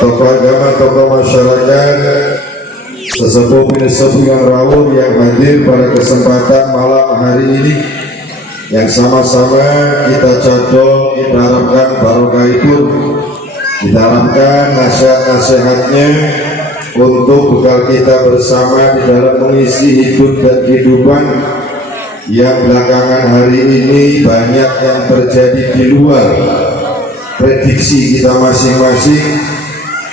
tokoh agama, tokoh masyarakat, sesepuh yang rawuh yang hadir pada kesempatan malam hari ini, yang sama-sama kita cadong, kita harapkan barokah itu, kita harapkan nasihat-nasihatnya untuk bekal kita bersama di dalam mengisi hidup dan kehidupan yang belakangan hari ini banyak yang terjadi di luar prediksi kita masing-masing.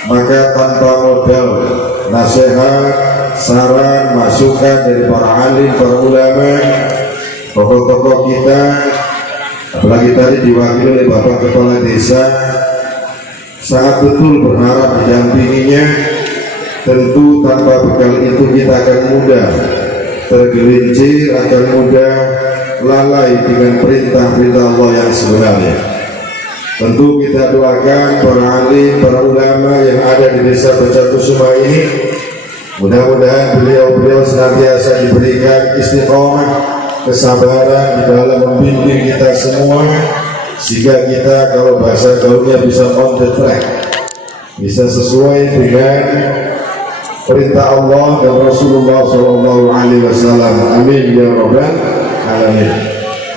Maka tanpa modal nasihat, saran, masukan dari para alim, para ulama, tokoh-tokoh kita, apalagi tadi diwakili oleh Bapak Kepala Desa, sangat betul berharap didampinginya. Tentu tanpa bekal itu kita akan mudah tergelincir, akan mudah lalai dengan perintah-perintah Allah yang sebenarnya. Tentu kita doakan para alim, para ulama yang ada di desa Becakusuma ini, mudah-mudahan beliau-beliau senantiasa diberikan istiqomah, kesabaran di dalam membimbing kita semua, sehingga kita kalau bahasa gaulnya bisa on the track, bisa sesuai dengan perintah Allah dan Rasulullah SAW. Amin ya rabbal alamin.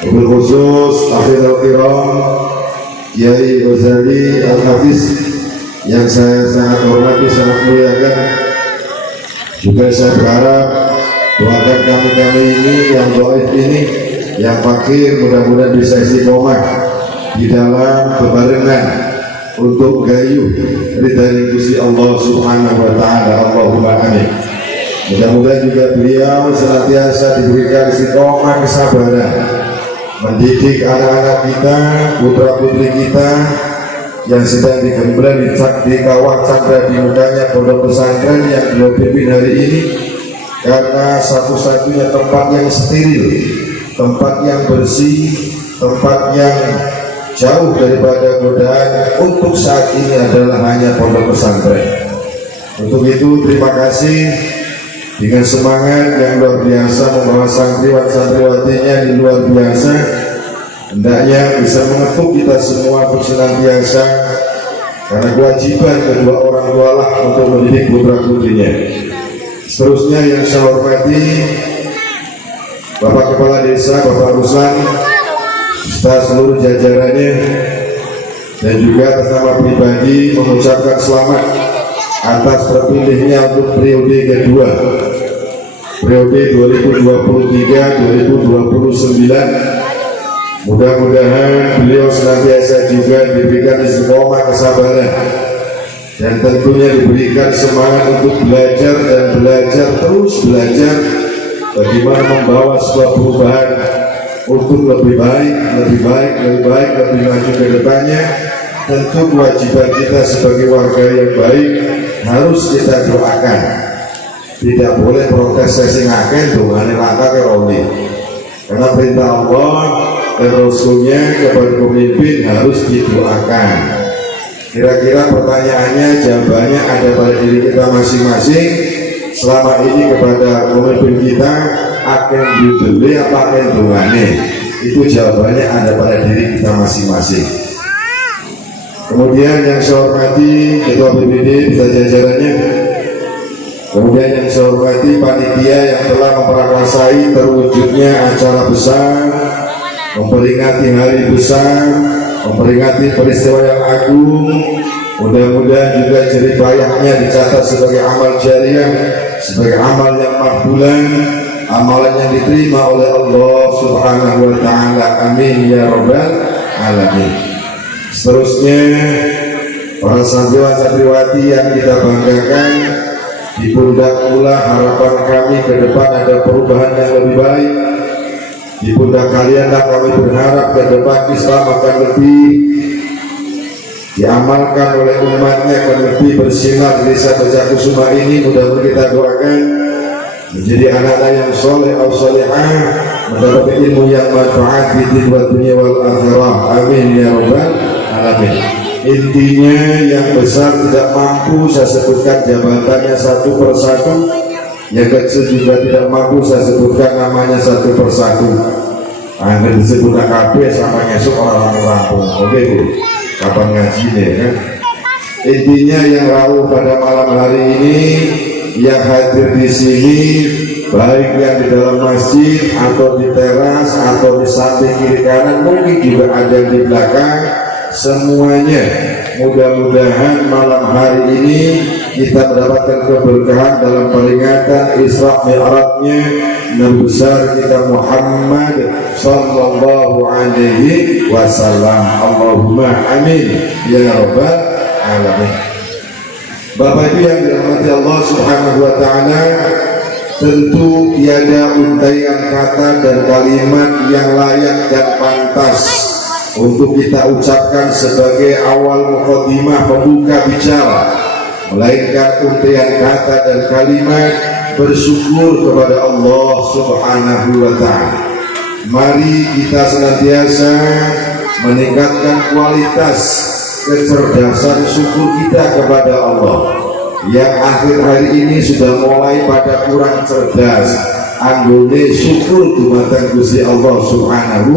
Wabil khusus akhirul kiram Kiai Ghazali Al-Hafiz yang saya sangat hormati, sangat muliakan. Juga saya berharap doakan kami ini yang dhaif ini, yang fakir, mudah-mudahan bisa istiqomah di dalam kebarengan untuk gayu ridha Gusti Allah Subhanahu wa taala. Allahumma amin. Mudah-mudahan juga beliau senantiasa diberikan istiqomah, kesabaran mendidik anak-anak kita, putra-putri kita yang sedang digembleng di kawah cakra di mudahnya pondok pesantren yang beliau pimpin hari ini, karena satu-satunya tempat yang steril, tempat yang bersih, tempat yang jauh daripada godaan untuk saat ini adalah hanya pondok pesantren. Untuk itu terima kasih dengan semangat yang luar biasa membawa santriwan-santriwatinya di luar biasa, hendaknya bisa mengetuk kita semua untuk senantiasa, karena kewajiban kedua orang tua lah untuk mendidik putra-putrinya. Seterusnya yang saya hormati Bapak Kepala Desa, Bapak Ruslan, serta seluruh jajarannya, dan juga atas nama pribadi mengucapkan selamat atas terpilihnya untuk periode kedua, periode 2023-2029. Mudah-mudahan beliau senantiasa juga diberikan istiqomah, kesabaran, dan tentunya diberikan semangat untuk belajar dan belajar, terus belajar bagaimana membawa sebuah perubahan untuk lebih baik, lebih maju ke depannya. Tentu kewajiban kita sebagai warga yang baik harus kita doakan. Tidak boleh protes sesing akeh dongane langkah ke roni. Karena perintah Allah dan Rasulnya kepada pemimpin harus didoakan. Kira-kira pertanyaannya, jawabannya ada pada diri kita masing-masing. Selama ini kepada pemimpin kita akan dibeli apa akan dongane, itu jawabannya ada pada diri kita masing-masing. Kemudian yang saya hormati Ketua BPD beserta jajarannya, kemudian yang saya hormati panitia yang telah memprakarsai terwujudnya acara besar, memperingati hari besar, memperingati peristiwa yang agung. Mudah-mudahan juga jerih payahnya dicatat sebagai amal jariah, sebagai amal yang makbulan, amalan yang diterima oleh Allah Subhanahu wa taala. Amin ya rabbal alamin. Seterusnya para santriwan-santriwati yang kita banggakan, di pundak pula harapan kami ke depan ada perubahan yang lebih baik. Di pundak kalianlah kami berharap ke depan Islam akan lebih diamalkan oleh umatnya, akan lebih bersinar di desa Becakusuma ini. Mudah-mudahan kita doakan menjadi anak-anak yang soleh atau solehah, mendapat ilmu yang manfaat di dunia wal akhirah. Amin ya rabbal alamin. Intinya yang besar tidak mampu saya sebutkan jabatannya satu persatu, yang kecil juga tidak mampu saya sebutkan namanya satu persatu. Anda disebut AKB sama ngesuk orang-orang rampung. Oke Bu, kapan ngaji nih kan? Intinya yang rawuh pada malam hari ini, yang hadir di sini, baik yang di dalam masjid atau di teras atau di samping kiri kanan, mungkin juga ada di belakang, semuanya mudah-mudahan malam hari ini kita mendapatkan keberkahan dalam peringatan Isra Mi'rajnya Nabi besar kita Muhammad sallallahu alaihi wasallam. Allahumma amin ya rabbal alamin. Bapak Ibu yang dirahmati Allah Subhanahu wa taala, tentu tiada untaian kata dan kalimat yang layak dan pantas untuk kita ucapkan sebagai awal mukadimah pembuka bicara, melainkan untaian kata dan kalimat bersyukur kepada Allah Subhanahu wa ta'ala. Mari kita senantiasa meningkatkan kualitas kecerdasan syukur kita kepada Allah yang akhir hari ini sudah mulai pada kurang cerdas. Anggone syukur dumateng Gusti Allah Subhanahu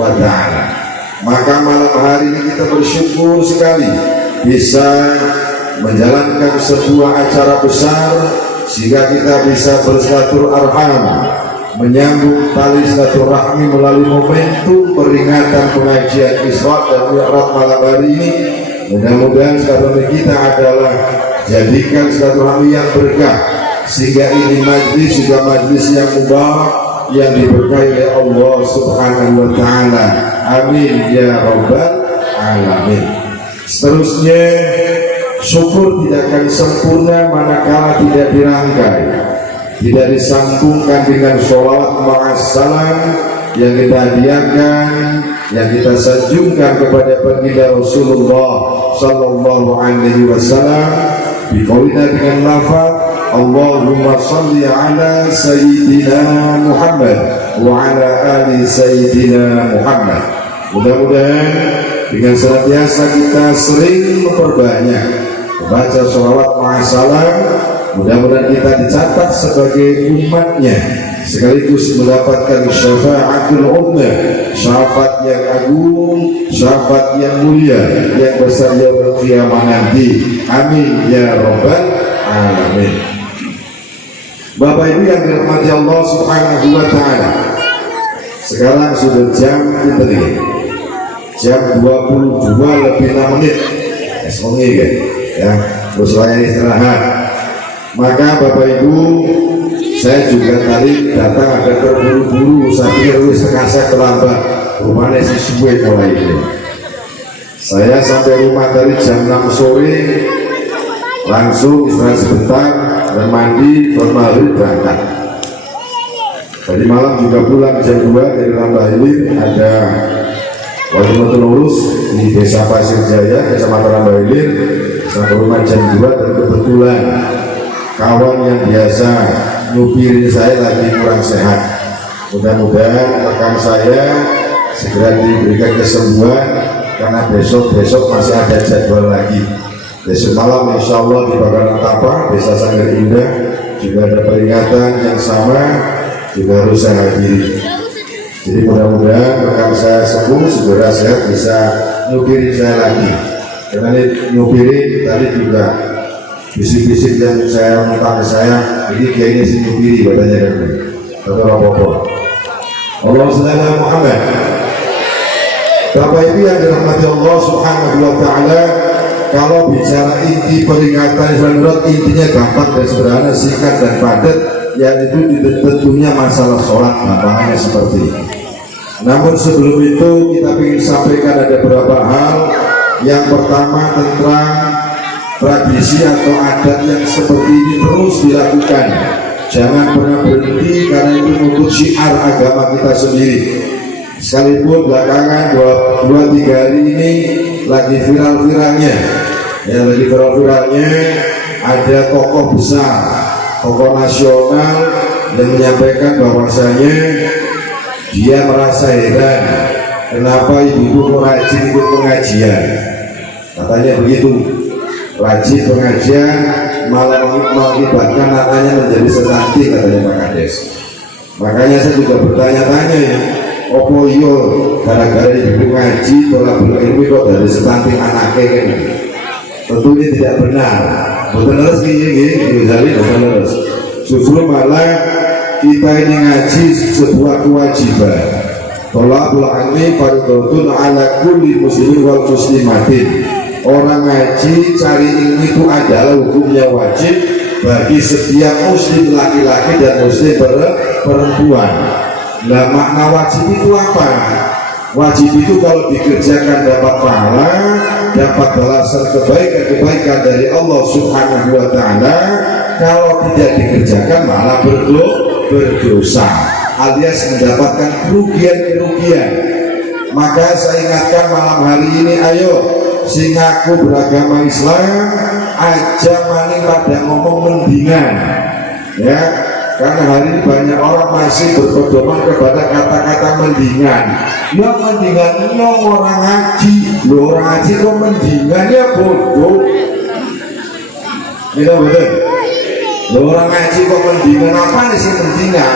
wa ta'ala. Maka malam hari ini kita bersyukur sekali bisa menjalankan sebuah acara besar sehingga kita bisa bersilaturahim, menyambung tali silaturahmi melalui momentum peringatan pengajian Isra dan Mi'raj malam hari ini. Mudah-mudahan silaturahmi kita adalah jadikan silaturahmi yang berkah, sehingga ini majlis juga majlis yang mubarak yang diberkahi oleh Allah Subhanahu wa ta'ala. Amin ya rabbal alamin. Seterusnya, syukur tidak akan sempurna manakala tidak dirangkai, tidak disambungkan dengan sholawat ma'assalam yang kita hadiahkan, yang kita sanjungkan kepada baginda Rasulullah sallallahu alaihi wasallam, biqaulina dengan lafaz Allahumma salli ala sayyidina Muhammad wa ala ali sayyidina Muhammad. Mudah-mudahan dengan senantiasa kita sering memperbanyak membaca sholawat ma'assalam, mudah-mudahan kita dicatat sebagai umatnya, sekaligus mendapatkan syafa'atul ummah, syafaat yang agung, syafaat yang mulia, yang besar yaumul qiyamah nanti. Amin ya rabbal alamin. Bapak Ibu yang dirahmati Allah Subhanahu wa ta'ala, sekarang sudah jam jam 22 lebih 6 menit esmongi kan ya, terus saya istirahat. Maka Bapak Ibu, saya juga tadi datang agak terburu-buru, saya pikir setengah terlambat, rumahnya si suwe mulai ini. Saya sampai rumah dari jam 6 sore, langsung istirahat sebentar dan mandi, maghrib berangkat. Tadi malam juga pulang jam 2 dari Rambah Hilir, ada walimatul urus di Desa Pasir Jaya, Kecamatan Rambah Hilir, sampai rumah jam 2, dan kebetulan kawan yang biasa nyupirin saya lagi kurang sehat. Mudah-mudahan rekan saya segera diberikan kesembuhan, karena besok masih ada jadwal lagi. Besok malam insya Allah di Bakaran Tapa, Desa Sanggar Indah, juga ada peringatan yang sama, juga harus saya hadiri. Jadi mudah-mudahan rekan saya sembuh, segera sehat, bisa nyupirin saya lagi. Karena ini nyupirin tadi juga bisik-bisik yang saya minta ke saya, ini kayaknya si nyupiri badannya kan, atau apa-apa. Allah SWT Muhammad. Bapak Ibu yang dirahmati Allah Subhanahu wa ta'ala, kalau bicara inti peringatan Isra Mi'raj, intinya gampang dan sederhana, singkat dan padat, yaitu tentunya masalah sholat, gampangnya seperti ini. Namun sebelum itu kita ingin sampaikan ada beberapa hal. Yang pertama tentang tradisi atau adat yang seperti ini terus dilakukan, jangan pernah berhenti, karena itu untuk syiar agama kita sendiri. Sekalipun belakangan 2-3 hari ini lagi viral-viralnya, ya, lagi viral-viralnya ada tokoh besar, tokoh nasional yang menyampaikan bahwasanya dia merasa heran kenapa ibu-ibu rajin ikut pengajian. Katanya begitu, rajin pengajian malah mengakibatkan anaknya menjadi stunting, katanya Pak Kades. Makanya saya juga bertanya-tanya ya, opo yo gara-gara ibu ngaji tolak ilmu kok dari stunting anaknya kan. Tentu ini tidak benar. Betul harus gini, betul harus. Justru malah kita ini ngaji sebuah kewajiban. Tolakul ilmi fardhun ala kulli muslimin wal muslimatin. Orang ngaji cari ilmu itu adalah hukumnya wajib bagi setiap muslim laki-laki dan muslim perempuan. Nah, makna wajib itu apa? Wajib itu kalau dikerjakan dapat pahala, dapat balasan kebaikan dari Allah Subhanahu wa Ta'ala. Kalau tidak dikerjakan malah berdosa, alias mendapatkan kerugian. Maka saya ingatkan malam hari ini, ayo sing aku beragama Islam aja maning pada ngomong mendingan, ya. Karena hari ini banyak orang masih berpedoman kepada kata-kata mendingan. Ya mendingan nyong orang ngaji, orang ngaji kok mendingan, ya bodoh. Ini betul. Orang ngaji kok mendingan, apa sih mendingan?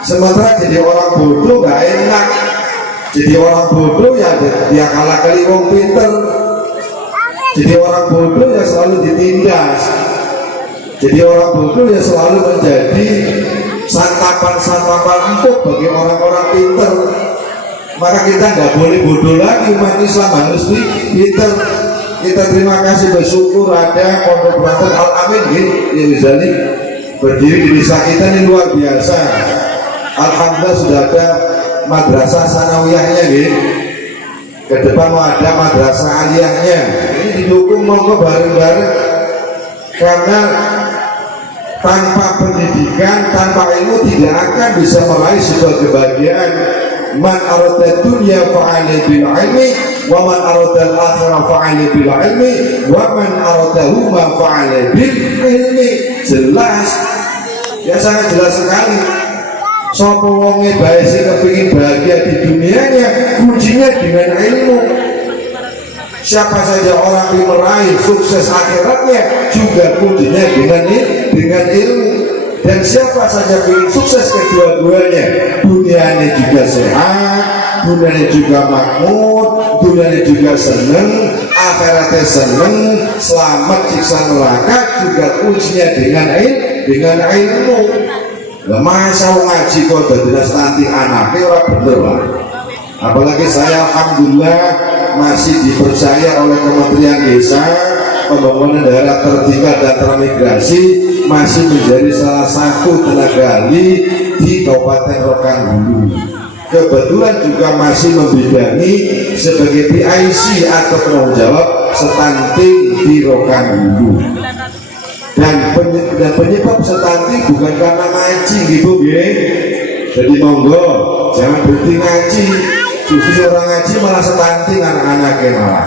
Sementara jadi orang bodoh gak enak. Jadi orang bodoh ya dia kalah kali wong pinter. Jadi orang bodoh ya selalu ditindas. Jadi orang bodoh ya selalu menjadi santapan empuk bagi orang-orang pinter. Maka kita nggak boleh bodoh lagi, umat Islam harus pinter. Kita terima kasih, bersyukur ada Pondok Pesantren Al Amin ya Rizali berdiri di desa kita ini luar biasa. Alhamdulillah sudah ada madrasah sanawiyahnya gitu. Ke depan mau ada madrasah aliyahnya. Ini didukung monggo bareng-bareng, karena tanpa pendidikan, tanpa ilmu tidak akan bisa meraih sebuah kebahagiaan. Man arada dunya fa'ali bil ilmi wa man arada al-akhirah fa'ali bil ilmi wa man arada huma fa'ali bil ilmi. Jelas ya, sangat jelas sekali. Sopo wonge bae sing kepengin bahagia di dunianya, kuncinya dengan ilmu. Siapa saja orang yang meraih sukses akhiratnya juga kuncinya dengan ilmu. Dan siapa saja ingin sukses kedua-duanya, dunianya juga sehat, dunianya juga makmur, dunianya juga seneng, akhiratnya seneng, selamat siksa neraka juga kuncinya dengan ilmu. Lah masa ngaji kok dadi nanti anaknya ora bener lah. Apalagi saya alhamdulillah masih dipercaya oleh Kementerian Desa, Pembangunan Daerah Tertinggal dan Transmigrasi, masih menjadi salah satu tenaga ahli di Kabupaten Rokan-Hulu. Kebetulan juga masih membidangi sebagai PIC atau penanggung jawab stunting di Rokan-Hulu. Dan penyebab stunting bukan karena ngaji gitu, jadi monggo jangan berhenti ngaji. Justru orang ngaji malah stunting anak-anaknya malah.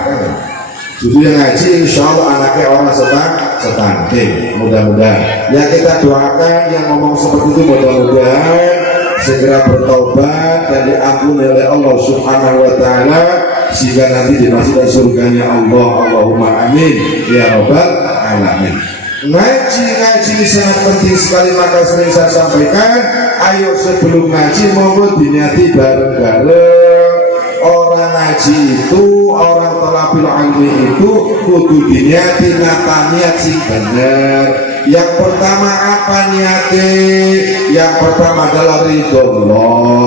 Justru yang ngaji insya Allah anaknya orang stunting. Mudah-mudahan ya kita doakan yang ngomong seperti itu mudah-mudahan segera bertaubat dan diampuni oleh Allah Subhanahu wa Ta'ala, sehingga nanti dimasukkan surganya Allah. Allahumma amin ya rabbal alamin. Ngaji ini sangat penting sekali, maka sering saya sampaikan, ayo sebelum ngaji monggo diniati bareng-bareng. Orang ngaji itu, orang thalabul ilmi itu kudu diniati nata niat sing bener. Yang pertama apa niatnya? Yang pertama adalah ridho Allah.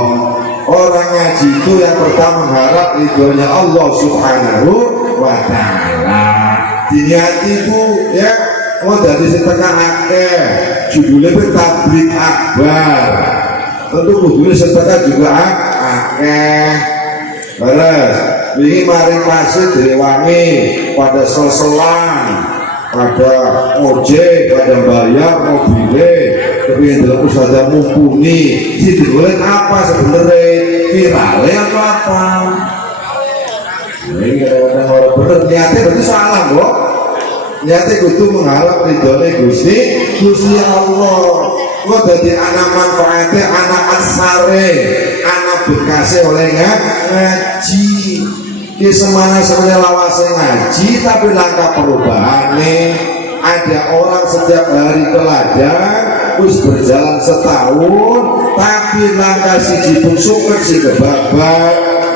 Orang ngaji itu yang pertama mengharap ridhonya Allah Subhanahu wa Ta'ala. Diniati itu ya, mau dari setengah akeh, judulnya bertablik akbar. Tentu kudune setengah juga akeh. Beres, ini mari masih direwangi pada sel-selan, pada ojek, pada bayar mobilnya, tapi yang dalam usaha mumpuni. Si digolek apa sebenarnya? Viralnya atau apa? Ini kadang-kadang orang bener, niatnya berarti salah kok. Niatnya kudu mengharap ridhonya Gusti Allah. Kok jadi anak manfaatnya, anak asare, anak bekasnya oleh ngaji. Di semana-semana lawasnya ngaji, tapi langkah perubahan nih. Ada orang setiap hari teladan, terus berjalan setahun, tapi langkah siji pun syukur si kebabak.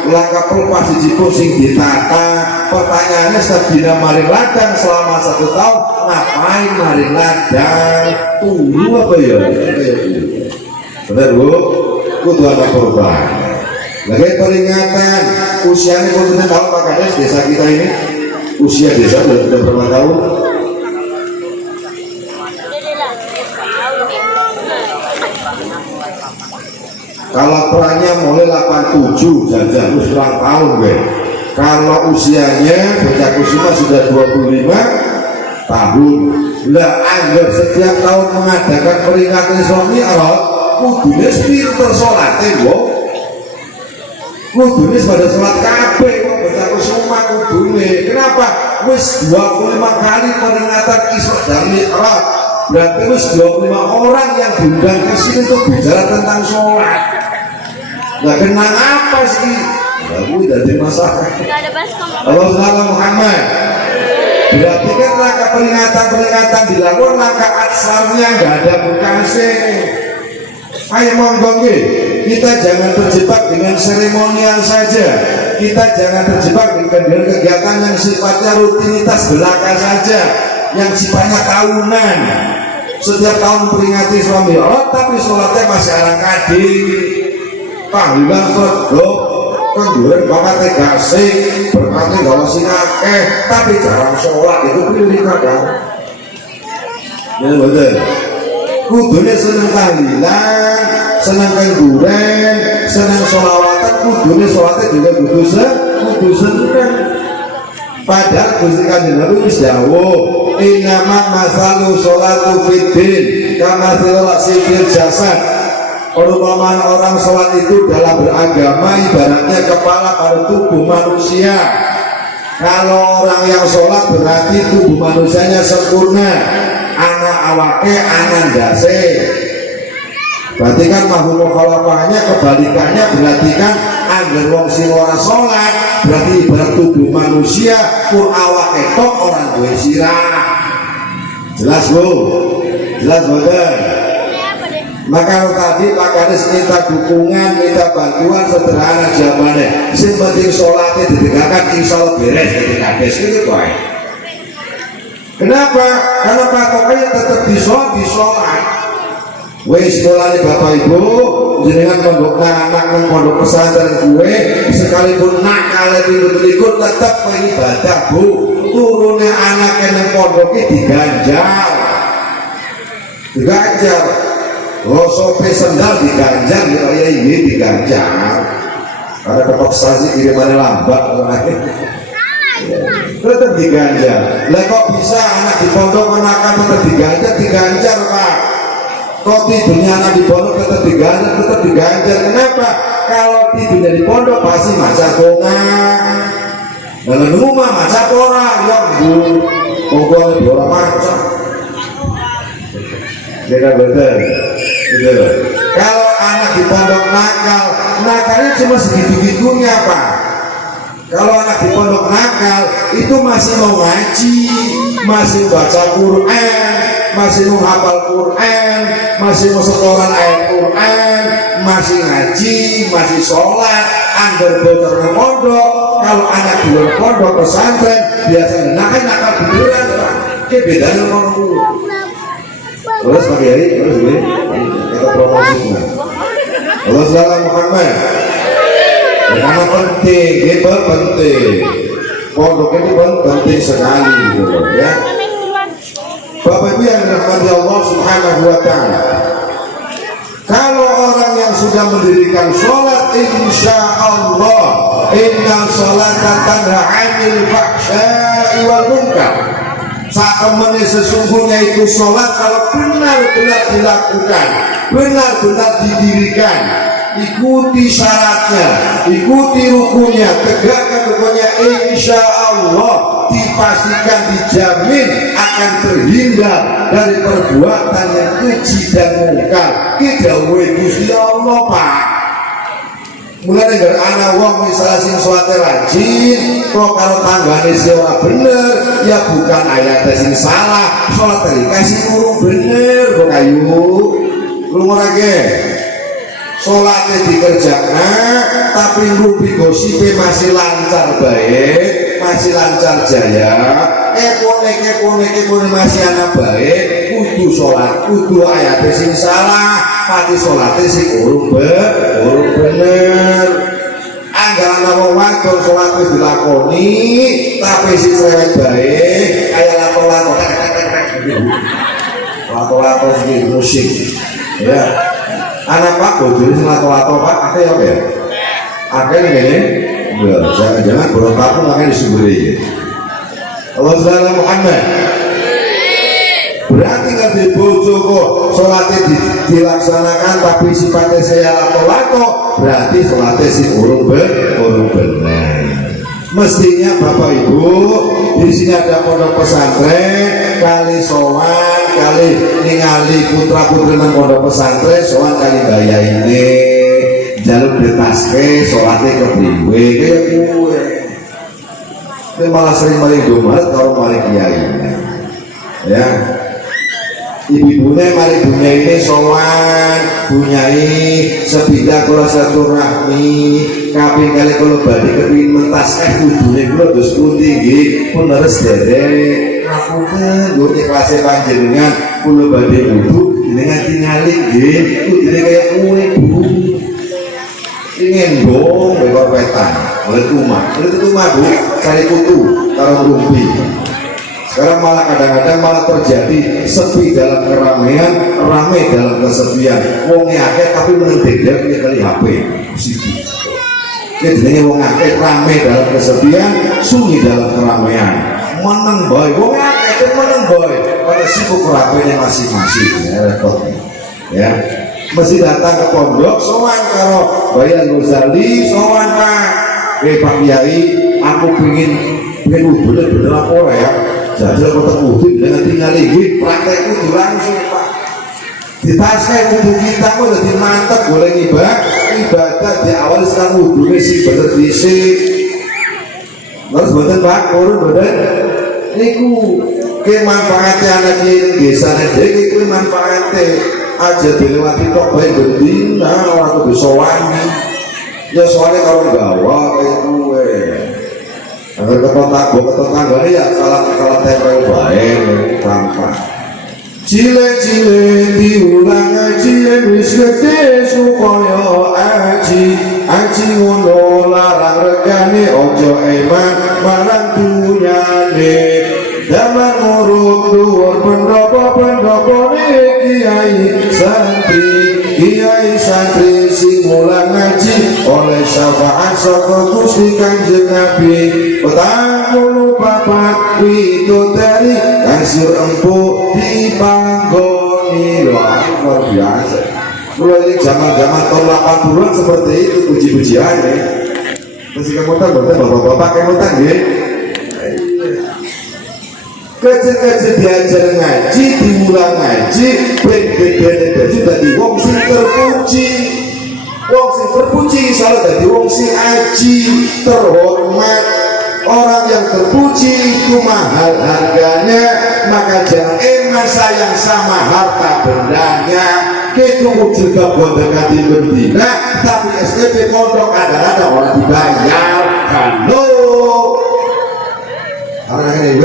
langkah pelepas siji sing ditata. Pertanyaannya sedina maring ladang selama 1 tahun ngapain maring ladang? Tunggu apa ya? Bener Bu? Kudu ada korban. Lagi peringatan usianya berapa tahun Pak Kades desa kita ini? Usia desa sudah berapa tahun? Kalau perannya mulai 87 jajan terus ulang tahun gue. Kalau usianya bocah kusuma sudah 25 tahun. Lah anggap setiap tahun mengadakan peringatan suami Arab, kudune pinter salate kok. Kudune pada salat kabeh kok bocah kusuma kudune. Kenapa? Wis 25 kali peringatan Isra dan Mi'raj. Berarti wis 25 orang yang diundang ke sini untuk bicara tentang sholat. Nah kenang apa sih? Aku dari masalah. Allah Muhammad. Berarti kan rangka peringatan dilakukan rangka atsarnya nggak ada bekasnya. Ayo monggo kita jangan terjebak dengan seremonial saja. Kita jangan terjebak dengan kegiatan yang sifatnya rutinitas belaka saja, yang sifatnya tahunan. Setiap tahun peringati suami Allah, tapi sholatnya masih ala kading. Panggilan sedok, kenduren bakatnya gasing, berkatnya gawa sinakeh, tapi jarang sholat itu pilih kadang. Ya betul. Kudunya senang tahlilan, senang kenduren, senang sholawatan. Kudunya sholatnya juga kudu senang. Padahal Gusti Kanjeng Nabi wis dawuh, innamal masalu sholatu fiddin kama fil jasad. Perumpamaan orang sholat itu dalam beragama ibaratnya kepala pada tubuh manusia. Kalau orang yang sholat berarti tubuh manusianya sempurna, anak awake anak dase. Berarti kan mahum mukhalafahnya kebalikannya, berarti kan angger wong sing ora sholat berarti ibarat tubuh manusia pun awake tok orang duwe sirah. Jelas Bu? Jelas boten? Maka tadi Pak Kades minta dukungan, minta bantuan sederhana jawabannya. Sing penting sholatnya ditegakkan insya Allah beres dari Kades gitu kok. Kenapa? Karena patokannya tetap di sholat. Wes sekolahnya Bapak Ibu, jenengan pondok anak nang pondok pesantren gue, sekalipun nakal ikut tetap ibadah Bu. Turunnya anak yang pondoknya diganjar. Sope sendal diganjar, ya ini diganjar. Karena kepaksa sih kirimannya lambat, tetap diganjar. Lah kok bisa anak di pondok menakan tetap diganjar Pak? Kok tidurnya anak di pondok tetap diganjar. Kenapa? Kalau tidurnya di pondok pasti maca kongan. Dalam rumah maca orang, ya Bu. Pokoknya orang maca. Tidak betul. Kalau anak di pondok nakalnya cuma segitu-gitunya Pak. Kalau anak di pondok nakal itu masih mau ngaji, masih baca Quran, masih mau hafal Quran, masih mau setoran ayat Quran, masih ngaji, masih sholat, anggar botor nang pondok. Kalau anak di luar pondok pesantren biasanya nakal beneran Pak. Kayak bedanya ngomong. Terus Pak Kiai, terus ini kata promosinya. Allah Subhanahu Muhammad. Karena penting, itu penting. Pondok itu penting sekali, gitu ya. Bapak Ibu yang dirahmati Allah Subhanahu Wa Taala. Kalau orang yang sudah mendirikan sholat, insya Allah, inna sholata tanha 'anil fahsya'i wal munkar. Saat temannya sesungguhnya itu sholat kalau benar-benar dilakukan, benar-benar didirikan, ikuti syaratnya, ikuti rukunnya, tegakkan rukunnya, insya Allah dipastikan dijamin akan terhindar dari perbuatan yang keji dan munkar. Kita Gusti Allah Pak. Mulai dari anak wong misalnya sing sholatnya rajin, kok kalau tanggane si orang bener, ya bukan ayatnya sing salah, sholat dikasih urung bener, kok kayu, lu lagi. sholatnya dikerjakan tapi ngrupi gosipe masih lancar baik, masih lancar jaya, kepone masih anak baik, kudu sholat, kudu ayatnya sing salah, pati sholatnya sing urung bener. Anggaran wong wadon sholatnya dilakoni tapi si cerewet baik kayak lato-lato sedikit musik ya. Anak pak bojone sing lato-lato pak akeh apa ya? Akeh ngene. Ya, jangan berontak makanya disemburi. Allah Subhanahu Muhammad. Berarti kan di bojo kok sholatnya dilaksanakan tapi sifatnya saya lato-lato, berarti sholatnya si urung benar. Mestinya Bapak Ibu di sini ada pondok pesantren, kali sowan, kali ningali putra putri nang pondok pesantren, sowan kali gaya ini, jalur detaske, sholatnya kepriwe kayak gue. Ini malah sering maling domat kalau maling kiai, ya. Ibu-ibunya mari dunia ini sowan bunyai sepindah kula silaturahmi kaping kali kula badhe kepengin mentas kudune kula dos pundi nggih pun leres derek ngapunten yo ikhlas panjenengan kula badhe wudu jenengan tingali nggih kudune kaya kowe Bu ingin dong bekor wetan oleh rumah Bu cari kutu karo rumpi. Sekarang malah kadang-kadang malah terjadi sepi dalam keramaian, ramai dalam kesepian. Wongnya akeh tapi menentik dia punya kali HP. Jadi wong akeh ramai dalam kesepian, sunyi dalam keramaian. Meneng boy, wongnya akeh itu meneng boy. Pada sibuk kerapiannya masing-masing, ya repot. Ya, mesti datang ke pondok, sowan karo Bayan Ghazali, sowan Pak. Pak Kiai, aku pengen wudhu bener apa ya? Jajal kota wudhu dengan tinggal ini praktek wudhu langsung Pak. Ditasnya wudhu kita kok jadi mantap boleh ibadah di awal sekarang wudhu ini sih bener disik. Terus bener Pak, kurun bener. Ini ke manfaatnya anak ini desanya dek, ke manfaatnya aja dilewati kok baik betina orang tuh sowangi. Ya soalnya kalau gawa kayak gue. Agar ketangga ya salah tempel baik gampang. Cile diulang aji wis gede supaya aji ngono larang regane ojo eman marang dunyane daman ngurut dhuwur pendopo kiai santri sing mulang ngaji oleh syafaat saka Gusti Kanjeng Nabi petang puluh papat widodari kasur empuk dipanggoni. Luar biasa. Mulai zaman-zaman tahun 80-an seperti itu puji-pujiannya. Terus kamu tahu bapak-bapak kamu tahu ya? Kecil-kecil diajar ngaji, diulang ngaji, ben-bedene dadi dadi wong sing terpuji. Wong sing terpuji salah dadi wong sing aji, terhormat. Orang yang terpuji itu mahal harganya, maka jangan sayang sama harta bendanya. Kita juga buat dekati bendina, tapi SPP pondok ada orang dibayar. Halo, orang ini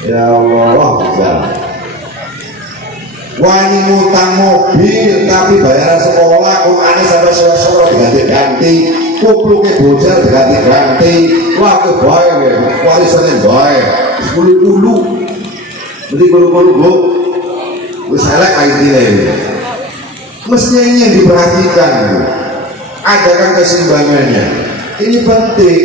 ya Allah, wani ngutang mobil tapi bayaran sekolah kok aneh sampai sore diganti-ganti, kupluknya bocor diganti-ganti. Wah kebaik ya, warisannya baik 10 dulu beli gulu-gulu bu wis elek akhirnya. Mestinya ini yang diperhatikan bu, adakan keseimbangannya, ini penting.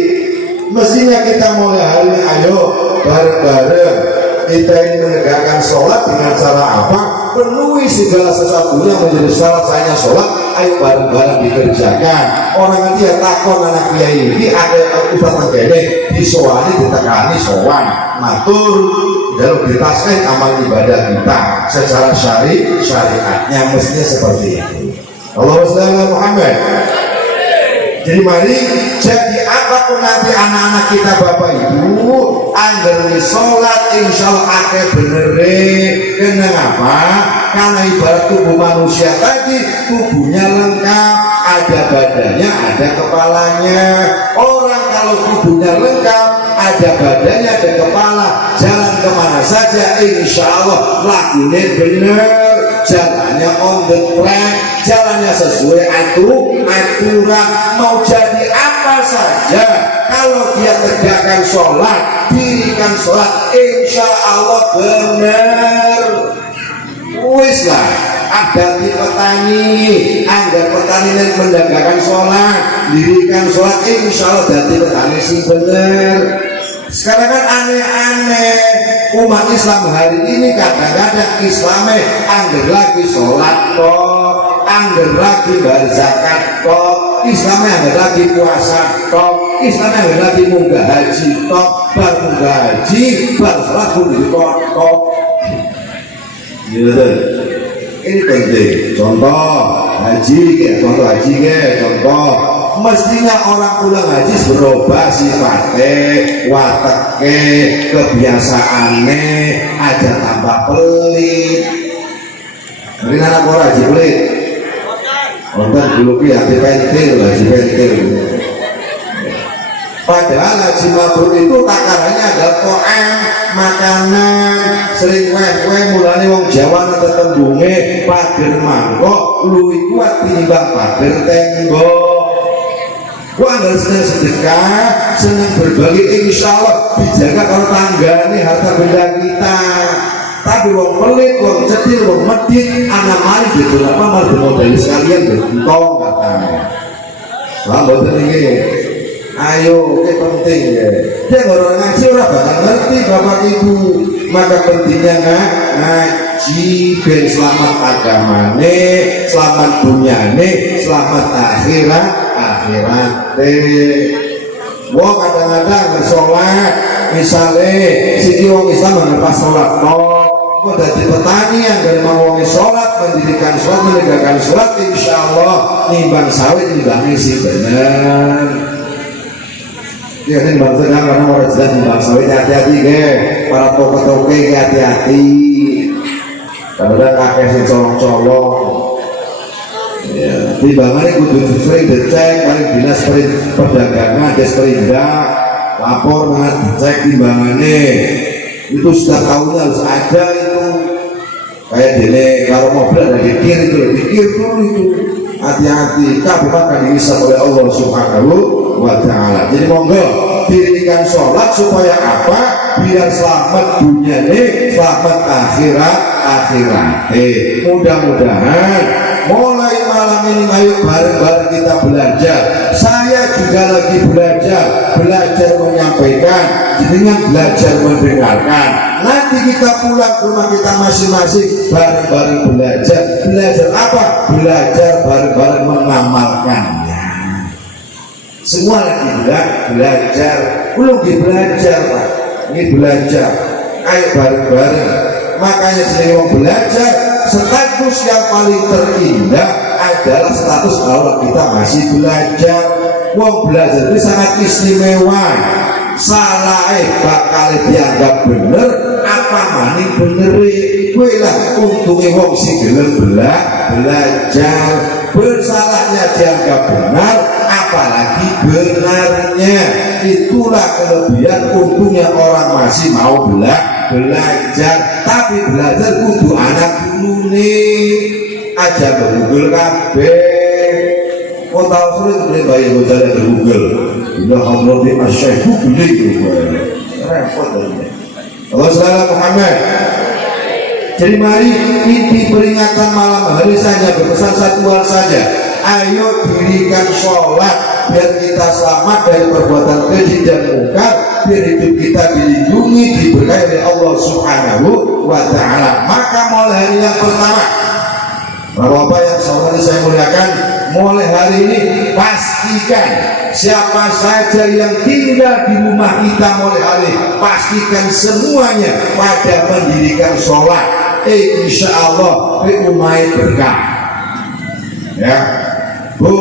Mestinya kita mulai hari ini ayo bareng-bareng kita ini menegakkan sholat dengan cara apa? Penuhi segala sesuatunya menjadi syarat sahnya sholat. Ayo bareng-bareng dikerjakan. Orang dia takon anak kiai ini ada ustaz menggede disowani ditekani sowan matur dalam ditaskan amal ibadah kita secara syariatnya mestinya seperti itu. Allahumma shalli ala Muhammad. Jadi mari jadi apapun nanti anak-anak kita Bapak Ibu angger sholat insyaallah akeh benere. Kenapa? Karena ibarat tubuh manusia tadi, tubuhnya lengkap, ada badannya, ada kepalanya. Orang kalau tubuhnya lengkap, ada badannya, ada kepala, jalan kemana saja insya Allah lakunya benar, jalannya on the track, jalannya sesuai aturan. Mau jadi apa saja, kalau dia tegakkan sholat, dirikan sholat, insya Allah benar. Wis lah, ada di petani, anggar petani yang mendagangkan sholat, dirikan sholat, insya Allah dari petani sih bener. Sekarang kan aneh-aneh, umat Islam hari ini kadang-kadang Islamnya anggar lagi sholat kok, anggar lagi berzakat kok, Islamnya anggar lagi puasa kok, Islamnya anggar lagi munggah haji kok, baru munggah haji, baru sholat kudu kok. Ini penting. Contoh haji, contoh haji, contoh mestinya orang pulang haji berubah sifatnya, wataknya, kebiasaannya, aja tambah pelit. Ini anak orang haji pelit. Nonton dulu hati pentil, haji pentil. Padahal haji mabrur itu takarannya adalah to'am, makanan, sering kue mulanya wong Jawa atau tembunge pager mangkok luwih kuat tinimbang pager tembok. Gua nggak senang sedekah, senang berbagi, insya Allah dijaga kalau tangga nih harta benda kita. Tapi wong pelit, wong cetil, wong medit, anak mari gitu apa malah dimodali sekalian bergentong katanya. Lah betul ini. Ayo, ini penting ya. Dia orang ngaji orang bakal ngerti bapak ibu. Maka pentingnya ngaji ben selamat agamane, selamat dunyane, selamat akhirat. Wah kadang-kadang bersolat, misalnya si wong Islam mengepas sholat kok dari petani yang dari mau sholat, mendirikan sholat, menegakkan sholat, insya Allah nimbang sawit nimbang isi benar. Ya ini bang sedang karena orang jelas nimbang sawit hati-hati ke para toke-toke hati-hati. Kadang-kadang kakek si colong-colong. Ya, timbangannya kudu sering dicek, paling dinas perdagangan, desperindak, lapor banget dicek timbangannya. Itu setiap tahunnya harus ada itu. Kayak dene kalau mobil ada dikir itu, dikir dulu itu. Hati-hati, kabeh akan dihisab oleh Allah Subhanahu wa Ta'ala. Jadi monggo dirikan sholat supaya apa? Biar selamat dunia ini, selamat akhirat. Mudah-mudahan mulai malam ini ayo bareng-bareng kita belajar. Saya juga lagi belajar menyampaikan, dengan belajar mendengarkan. Nanti kita pulang ke rumah kita masing-masing bareng-bareng belajar apa? Belajar bareng-bareng mengamalkannya. Semua lagi belajar, belum belajar Pak. Ini belajar, ayo bareng-bareng. Makanya sering belajar, status yang paling terindah adalah status kalau kita masih belajar. Wong belajar itu sangat istimewa. Salah bakal dianggap bener, apa maning beneri. Kowe lah untunge wong sing gelem belajar. Bersalahnya dianggap benar, apalagi benarnya. Itulah kelebihan untungnya orang masih mau belajar. Tapi belajar kudu anak dulu nih. Aja Google kabeh. Kau tahu sulit boleh bayi bocah dari Google. Bila Allah di asyik Google itu repot dari. Allah Subhanahu Muhammad. Jadi mari inti peringatan malam hari saja berpesan satu hal saja. Ayo dirikan sholat biar kita selamat dari perbuatan keji dan mungkar, biar hidup kita dilindungi, diberkahi oleh Allah Subhanahu wa Ta'ala. Maka mulai hari yang pertama, Bapak yang saya muliakan, mulai hari ini pastikan siapa saja yang tinggal di rumah kita mulai hari ini, pastikan semuanya pada mendirikan sholat. Insya Allah umai berkah. Ya, bu,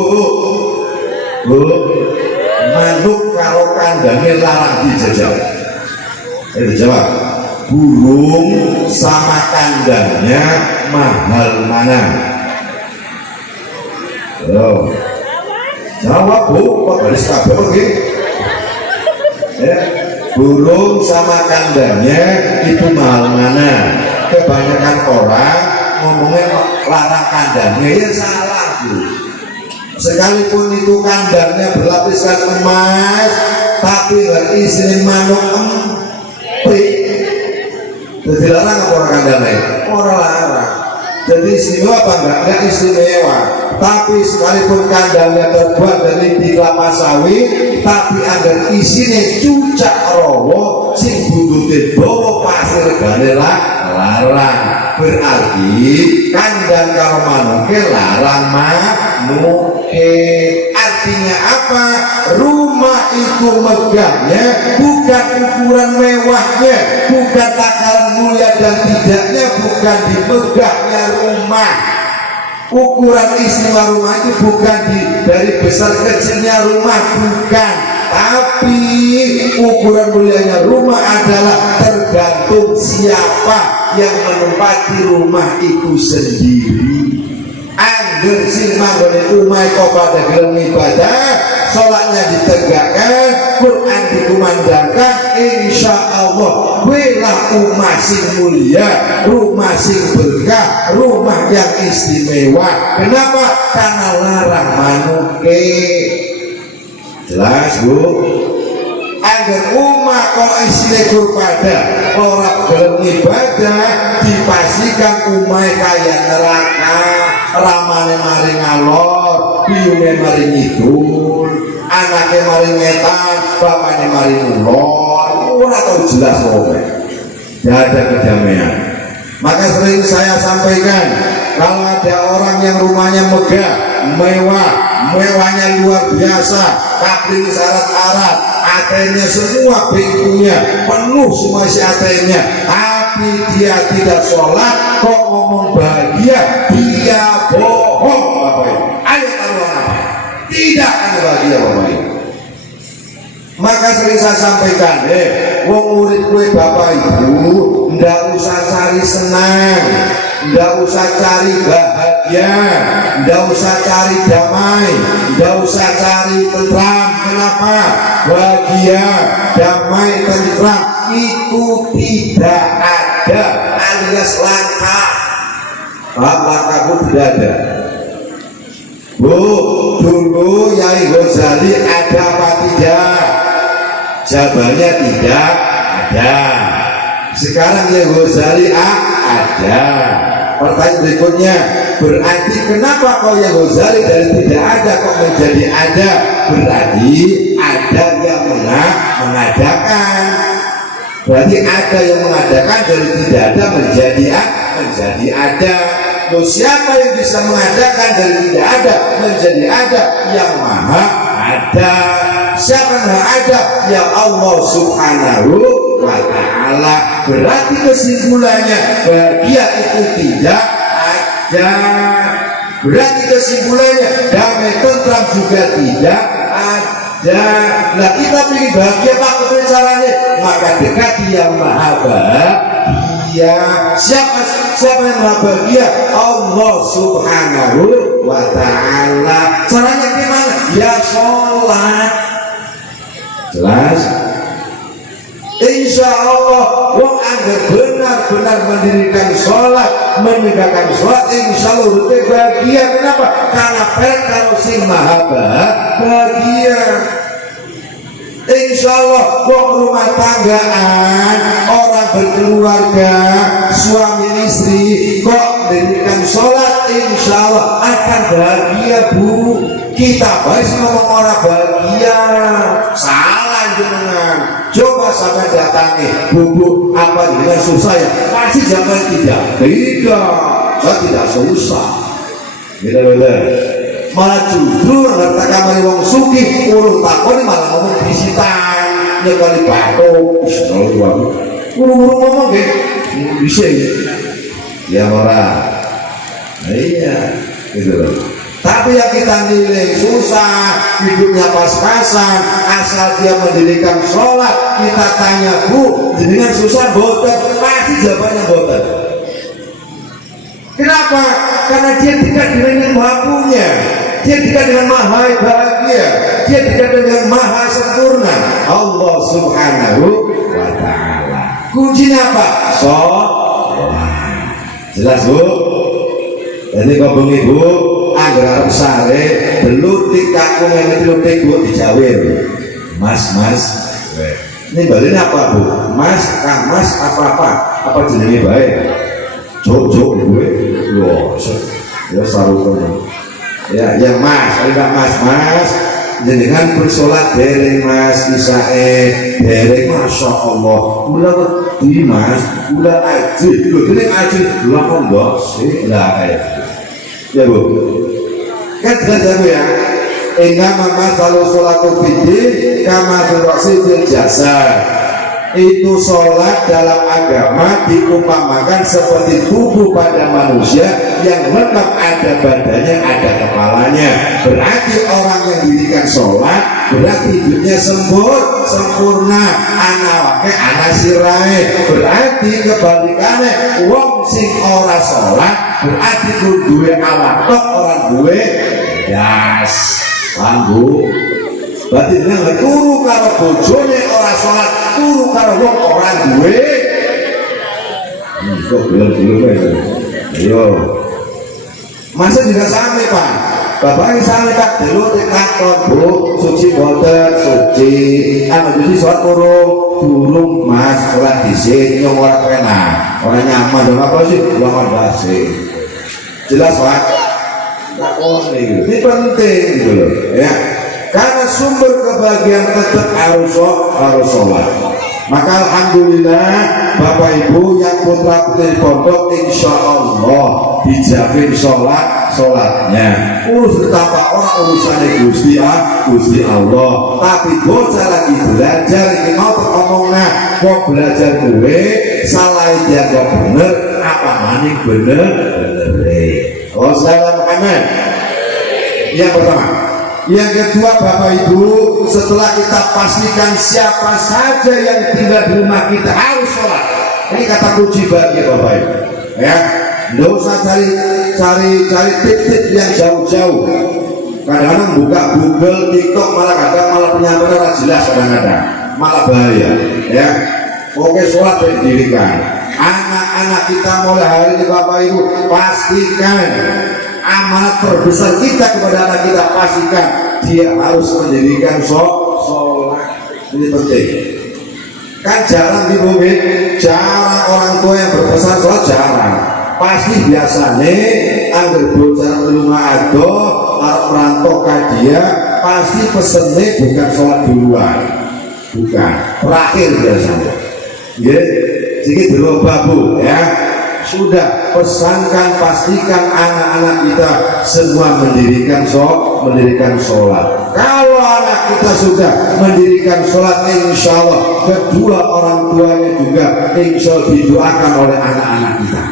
manuk karo kandangnya larang dijajal. Jawab. Burung sama kandangnya mahal mana? Yo. Jawab Bu, kok baris kabeh iki? Ya. Burung sama kandangnya itu mahal mana? Kebanyakan orang ngomongnya larang kandangnya, ya salah Bu. Sekalipun itu kandangnya berlapiskan emas, tapi berisi manuk emprit, jadi larang apa orang kandangnya? Orang larang. Jadi istimewa apa enggak? Enggak istimewa. Tapi sekalipun kandangnya terbuat dari di kelapa sawit, tapi agar isinya cucak rowo, sing bundute bawa pasir galela larang. Berarti kandang kalau manuke larang manuke. Artinya apa? Rumah itu megahnya bukan ukuran mewahnya, bukan takaran mulia dan tidaknya, bukan di megahnya rumah. Ukuran istimewa rumah itu bukan dari besar kecilnya rumah, bukan. Tapi ukuran mulianya rumah adalah tergantung siapa yang menempati rumah itu sendiri. Angger sing manggone umay kok pada gelem ibadah, sholatnya ditegakkan, Quran dikumandangkan, insya Allah welah rumah sing mulia, rumah sing berkah, rumah yang istimewa. Kenapa? Karena larang manuke. Jelas Bu? Angger umah kok isine kurpada orang gelem ibadah, dipastikan umay kaya neraka. Ramane maring ngalor, biyune maring ngidul, anake maring ngetan, bapaknya maring ulon. Ora tau jelas wong. Tidak ada kedamaian. Maka sering saya sampaikan, kalau ada orang yang rumahnya megah, mewah, mewahnya luar biasa, kabin syarat-arat, ATM-nya semua bengkunya penuh semua isi ATM-nya, tapi dia tidak sholat, kok ngomong bahagia, dia bohong Bapak Ibu. Ayo taruhan apa? Tidak ada bahagia Bapak Ibu. Maka sering saya sampaikan, wong murid gue Bapak Ibu, ndak usah cari senang, ndak usah cari bahagia, ndak usah cari damai, ndak usah cari tentram. Kenapa? Bahagia, damai, tentram itu tidak ada, alias langka. Langka pun tidak ada. Bu, dulu Yai Ghazali ada apa tidak? Jawabannya tidak ada. Sekarang Yai Ghazali ada. Pertanyaan berikutnya, berarti kenapa kau Yai Ghazali dari tidak ada kok menjadi ada? Berarti ada yang mengadakan. Berarti ada yang mengadakan dari tidak ada menjadi ada. Loh, siapa yang bisa mengadakan dari tidak ada menjadi ada? Yang maha ada. Siapa yang maha ada? Ya Allah subhanahu wa ta'ala. Berarti kesimpulannya bahagia itu tidak ada. Berarti kesimpulannya damai tentram juga tidak ada. Nah kita ingin bahagia apa caranya? Maka dekati yang maha bahagia. Siapa yang maha bahagia? Allah subhanahu wa ta'ala. Caranya gimana? Ya sholat. Jelas? Insya Allah wong anggar benar-benar mendirikan sholat, menegakkan sholat, insya Allah udah bahagia. Kenapa? Karena kalau sing maha bahagia. Insya Allah wong rumah tanggaan, orang berkeluarga, suami istri kok mendirikan sholat, insya Allah akan bahagia Bu. Kita bahas ngomong orang bahagia, salah jenengan. Coba sampai datangi, Bu, apa dengan susah ya? Pasti jangan tidak. Saya tidak susah. Benar-benar. Malah justru harta kamar wong sugih urut takoni malah ngomong bisitan, nyekali batuk. Bismillah. Urung-urung ngomong nggih. Bisa ya. Ya ora. Iya, gitu loh. Tapi yang kita nilai susah, hidupnya pas-pasan, asal dia mendirikan sholat, kita tanya, Bu, jenengan susah boten? Pasti jawabannya boten. Kenapa? Karena dia dekat dengan yang Maha Punya, dia dekat dengan Maha Bahagia, dia dekat dengan Maha Sempurna, Allah Subhanahu wa Ta'ala. Kuncinya apa? Sholat. Jelas, Bu? Jadi kau bengi, Bu, anggar sare delutik kaku ngelutik, Bu, dijawir. Mas, ini balik apa, Bu? Mas, Kang Mas, apa jenenge baik? Jok gue, ya sarukan. Ya Mas, ada Mas, jenengan bersolat dereng Mas, isae dereng, Masya Allah. Mula di Mas, mula aji, lo dereng aji, lo enggak sih, lah ya Bu. Kan jelas ya. Inna mama selalu sholatu fidin kama fil jasa. Itu sholat dalam agama diumpamakan seperti tubuh pada manusia yang lengkap, ada badannya, ada kepalanya. Berarti orang yang dirikan sholat berarti hidupnya sempurna, ana wake ana sirai. Berarti kebalikannya wong sing ora sholat berarti duwe awak tok, orang duwe das. Paham, berarti dia nggak turu karo bojone orang sholat, turu karo wong orang duwe. Kok belum aja. Ayo. Masa juga sampai Pak. Bapak ini sampai tak dulu dikakon, Bu, suci boten, suci. Mencuci sholat burung Mas, sholat disini yang orang kena, orang nyaman dong apa sih? Jangan basi. Jelas Pak. Ini penting gitu loh, ya. Karena sumber kebahagiaan tetap harus sholat. Maka alhamdulillah Bapak Ibu yang putra putri pondok, insya Allah dijamin sholatnya. Urus betapa orang urusannya Gusti Allah. Tapi bocah lagi belajar, ini mau ngomongnya mau belajar gue salah dia gak bener, apa maning bener. Oh salam Muhammad. Yang pertama. Yang kedua Bapak Ibu, setelah kita pastikan siapa saja yang tinggal di rumah kita harus sholat. Ini kata kunci bagi Bapak Ibu, ya. Nggak usah cari tip-tip yang jauh-jauh. Kadang-kadang buka Google, TikTok, malah penyampaian jelas, kadang-kadang malah bahaya, ya. Oke, sholat didirikan. Anak-anak kita mulai hari ini Bapak Ibu pastikan amanat terbesar kita kepada anak kita, pastikan dia harus mendirikan sholat. Ini penting. Kan jarang di bumi, jarang orang tua yang berpesan sholat, jarang. Pasti biasanya anggar bocah rumah ado atau merantau dia pasti pesennya bukan sholat duluan, bukan terakhir biasanya. Ya, sedikit berubah, Bu, ya. Sudah pesankan, pastikan anak-anak kita semua mendirikan sholat. Kalau anak kita sudah mendirikan sholat, insya Allah kedua orang tuanya juga insya Allah didoakan oleh anak-anak kita.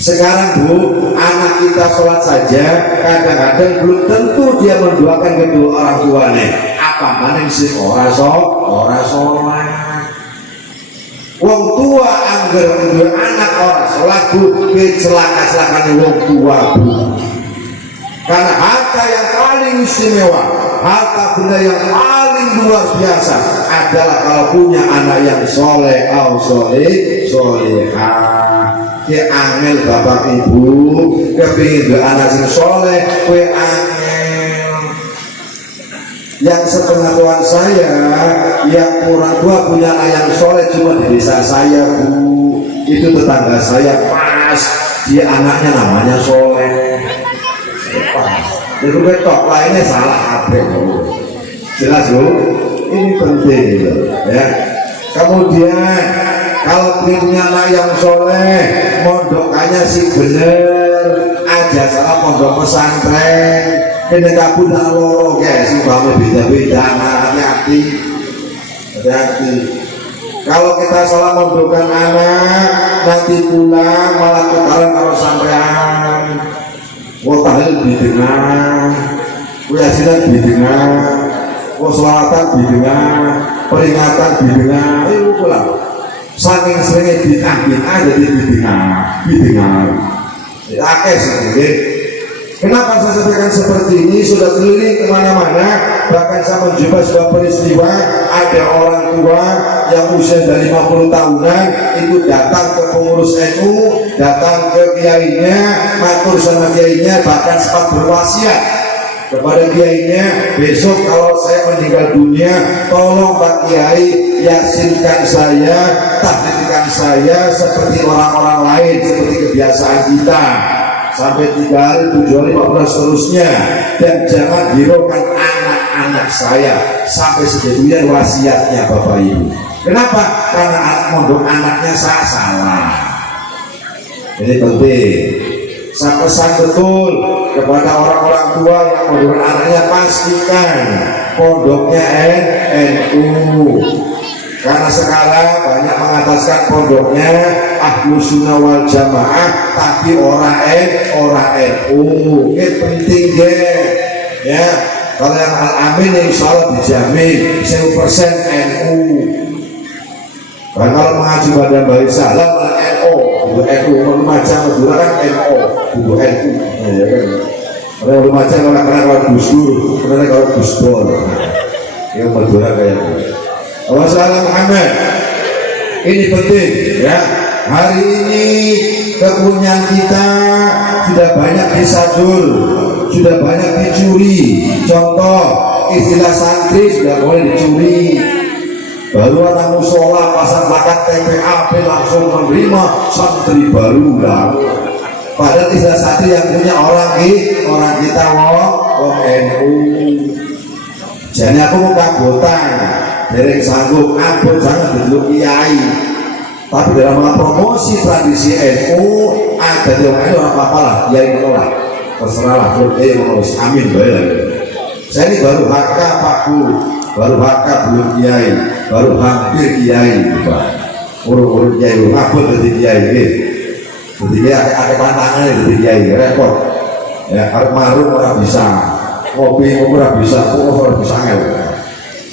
Sekarang Bu, anak kita sholat saja kadang-kadang belum tentu dia mendoakan kedua orang tuanya. Apa maning sih orang sholat. Wong tua anggar dua anak orang sholat, Bu, celaka-celakanya wong tua, Bu. Karena harta yang paling istimewa, harta benda yang paling luar biasa adalah kalau punya anak yang soleh, solehah. Ke angel Bapak Ibu, kepingin dua anak yang soleh, kue angel. Yang sepengetahuan saya, yang orang tua punya anak yang soleh cuma di desa saya, Bu. Itu tetangga saya pas, dia anaknya namanya soleh. Pas. Itu ketok lainnya salah apa, Bu. Jelas, Bu. Ini penting, ya. Kemudian kalau punya anak yang soleh, mondokannya sih bener, aja salah pondok pesantren. Ini kabut dan loro guys, sudah beda-beda, hati-hati. Kalau kita salah mondokan anak, nanti pulang malah tukaran kalau sampean. tahlil bidengar, yasinan bidengar, sholawatan bidengar, peringatan bidengar, itu pula. Saking seringnya bid'ah jadi bidengar. Akeh sih. Kenapa saya sampaikan seperti ini? Sudah keliling kemana-mana, bahkan saya menjumpai sebuah peristiwa ada orang tua yang usia dari 50 tahunan itu datang ke pengurus NU, datang ke kiainya, matur sama kiainya, bahkan sempat berwasiat kepada kiainya, besok kalau saya meninggal dunia, tolong Pak Kiai yasinkan saya, tahlilkan saya seperti orang-orang lain, seperti kebiasaan kita. Sampai 3 hari, 7 hari, 14 seterusnya, dan jangan hiraukan anak-anak saya sampai segitunya wasiatnya Bapak Ibu. Kenapa? Karena mondok anaknya saya salah. Ini penting. Saya pesan betul kepada orang-orang tua yang mondok anaknya, pastikan pondoknya NU. Karena sekarang banyak mengataskan pondoknya Ahlus Sunnah wal Jamaah, tapi orang NU. Ini penting ya. Kalau yang Al-Amin insya Allah dijamin 100% NU. Dan kalau mengaji pada Bari Salam NU, Lumajang Madura kan NU, NU. Ya kan. Kalau Lumajang kalau Gus Dur, kalau Gus Dur. Yang Madura kayak gitu. Wassalamualaikum Muhammad. Ini penting ya. Hari ini kepunyaan kita sudah banyak disadur, sudah banyak dicuri. Contoh istilah santri sudah boleh dicuri. Baru anak musola pasang plakat TPAP langsung menerima santri baru lah. Padahal istilah santri yang punya orang kita wong NU. Jadi aku mau kabutan. Derek sanggup, aku jangan duduk kiai. Tapi dalam promosi tradisi NU ada di orang itu apa-apa lah, kiai menolak. Terserahlah, menolak. Amin, boleh. Saya ini baru HK Pak Bu, baru HK belum kiai, baru hampir kiai, Pak. Urut-urut kiai, ngabut jadi kiai, jadi kiai ada tantangannya jadi kiai, repot. Ya, harus marung orang bisa, ngopi orang bisa, orang bisa ngel.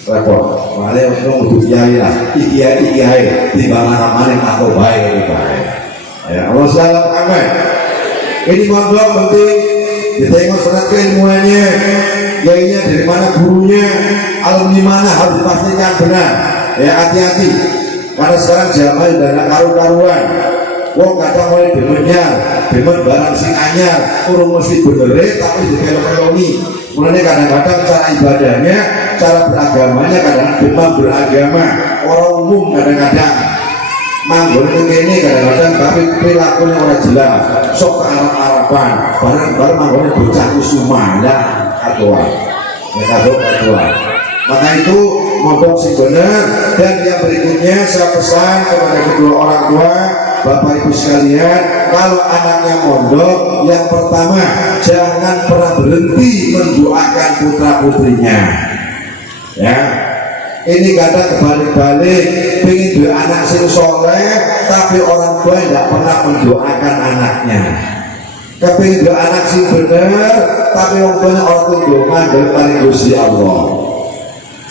Repot. Malah untuk kiai lah, kiai di mana-mana atau baik. Ya, Allah salam aman. Ini mondok penting, ditengok surat keilmuannya, kiainya dari mana gurunya, alumni mana harus dipastikan benar. Ya hati-hati, karena sekarang zaman udah karu-karuan. Wong kadang mulai demen barang sing anyar, kurang mesti bener, tapi dipeloni. Mulanya kadang-kadang cara ibadahnya, cara beragamanya kadang-kadang demam beragama, orang umum kadang-kadang manggon ini kadang-kadang tapi perilakunya orang jelas, sok ke Arab-Araban, barang-barang manggonnya bocah kusuma, ya katuan. Maka itu mondok sing benar. Dan yang berikutnya saya pesan kepada kedua orang tua, Bapak Ibu sekalian, kalau anaknya mondok, yang pertama jangan pernah berhenti mendoakan putra putrinya. Ya, ini kadang kebalik-balik, pengen dua anak sing soleh, tapi orang tua tidak pernah mendoakan anaknya. Kepingin dua anak sing benar, tapi orang tuanya orang tua mandel paling Gusti Allah.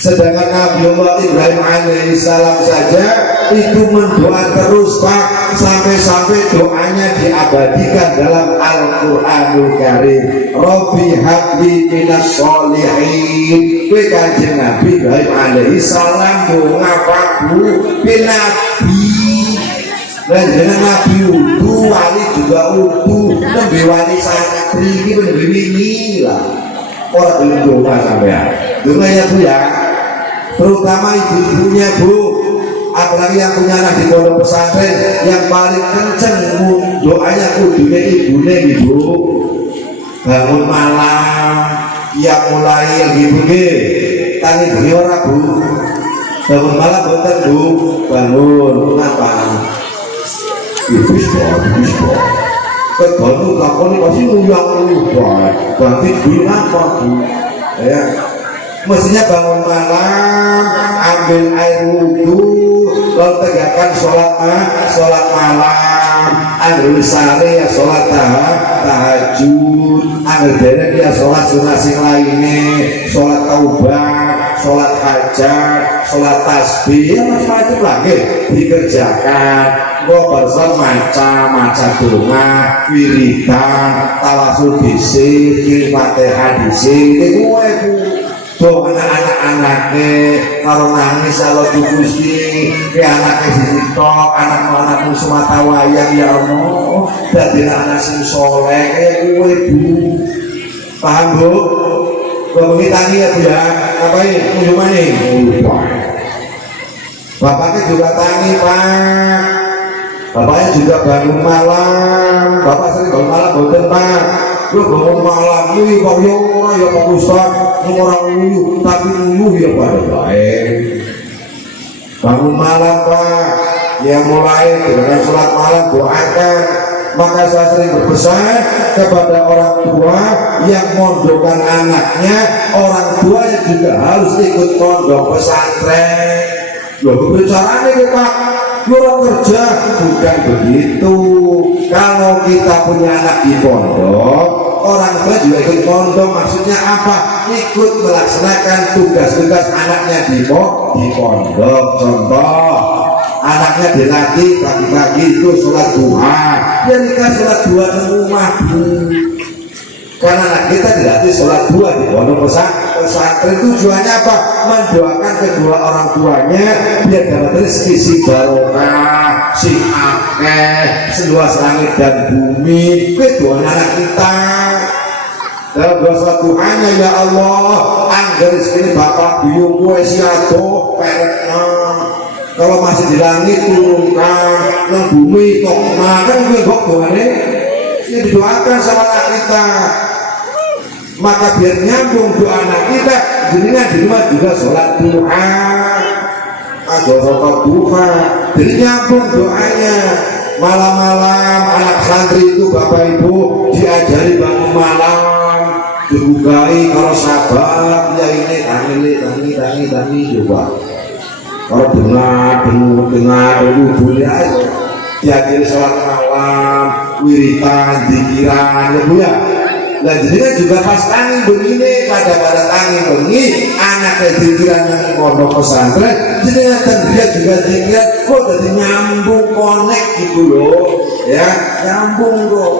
Sedangkan Nabi Allah Ibrahim alaihissalam saja itu mendoa terus Pak, sampai-sampai doanya diabadikan dalam Al-Quranul Karim. Rabbi habli minas sholihin. Kuwi Kanjeng Nabi Ibrahim alaihissalam doa Pak Bu bin Nabi. Dan dengan Nabi utuh, wali juga utuh, nembe wali santri ini nembe wingi lah. Orang belum doa sampean. Doa ya Bu ya. Terutama ibu-ibunya Bu, apalagi yang punya anak di pondok pesantren, yang paling kenceng doanya kudunya ibunya Ibu. Bangun malam, tiap mulai gitu tangi beli orang Bu. Bangun malam boten Bu, bangun kenapa? Ibis boh. Kebangun lakoni pasti nguyang-nguyang. Berarti dulu apa Bu? Ya. Mestinya bangun malam, ambil air wudhu, lalu tegakkan sholat malam, angger sare ya sholat tahajud, angger derek ya sholat sunah sing lainnya, sholat taubat, sholat hajat, sholat tasbih, ya macam-macam lagi dikerjakan. Gua bersama maca donga, wiridan, tawasul dhisik, kirim Fatihah dhisik, iku do anak-anaknya karo nangis kalau Gusti ke anaknya ditok, anakmu semata wayang ya Allah, dadi anak sing soleh kayak kowe Bu. Paham Bu? Kau mengitangi ya Bu ya, ngapain? Ujung maning. Bapaknya juga tangi Pak, bapaknya juga bangun malam, bapak sering bangun malam boten Pak. Lu bangun malam ini kok ya ora ya Pak Ustaz, orang nguyu tapi nguyu ya pada baik. Bangun malam Pak, yang mulai dengan sholat malam doakan. Maka saya sering berpesan kepada orang tua yang mondokkan anaknya, orang tuanya juga harus ikut mondok pesantren. Loh kebicaraan ini Pak, orang kerja bukan begitu. Kalau kita punya anak di pondok, orang tua juga ikut pondok. Maksudnya apa? Ikut melaksanakan tugas-tugas anaknya di pondok. Contoh, anaknya dilatih pagi-pagi itu sholat duha, ya nikah sholat duha di rumah Bu. Karena anak kita dilatih sholat duha di pondok pesantren. Tujuannya apa? Mendoakan kedua orang tuanya biar dapat rezeki si barokah, si akeh, seluas langit dan bumi. Kedua anak kita dalam doa sholat duhanya, ya Allah, anggar rezeki bapak biung kue siado perekna. Kalau masih di langit turunkan, nang bumi kok makan gue kok doane. Ini didoakan sama anak kita. Maka biar nyambung doa anak kita, jadinya di rumah juga sholat duha, ada sholat duha, jadi nyambung doanya. Malam-malam anak santri itu Bapak Ibu diajari bangun malam, dibukai kalau sabar, ya ini tangi coba. Kalau dengar wudhunya aja, diakhiri sholat malam, wiritan, zikiran, ya Bu ya. Nah jadinya juga pas tangi begini, pada tangi begini, anaknya zikiran yang pondok pesantren, jadinya kan dia juga zikiran, kok jadi nyambung, connect gitu loh, ya nyambung kok.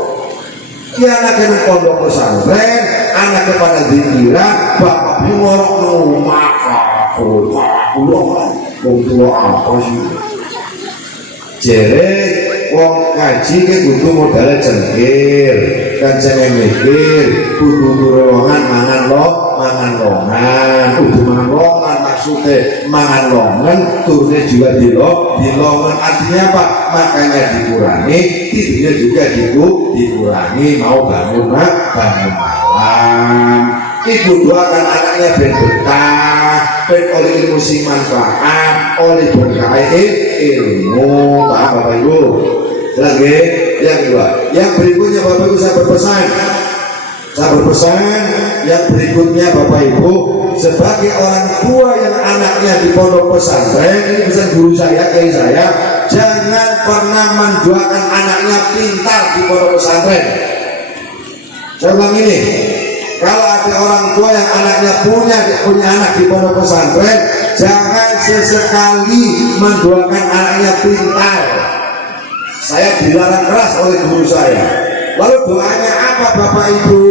Ya anaknya yang pondok pesantren, anaknya pada zikiran, bapak ngorok rumah, wong tua apa sih? Jere wong ngaji ke kudu modalnya cengkir, kan jangan mikir kudu nurulongan mangan longan, kudu mangan longan maksudnya mangan longan, turunnya juga di longan. Artinya apa? Makanya dikurangi, tidurnya juga dikurangi, mau bangun malam. Ibu doakan anaknya ben betah, ben oleh ilmu sing manfaat, oleh berkah ilmu. Paham Bapak Ibu? Jelas nggih? Yang kedua, yang berikutnya Bapak Ibu saya berpesan yang berikutnya Bapak Ibu, sebagai orang tua yang anaknya di pondok pesantren, ini pesan guru saya, kiai saya, jangan pernah mendoakan anaknya pintar di pondok pesantren. Saya bilang ini, kalau ada orang tua yang anaknya punya anak di pondok pesantren, jangan sesekali mendoakan anaknya pintar. Saya dilarang keras oleh guru saya. Lalu doanya apa Bapak Ibu?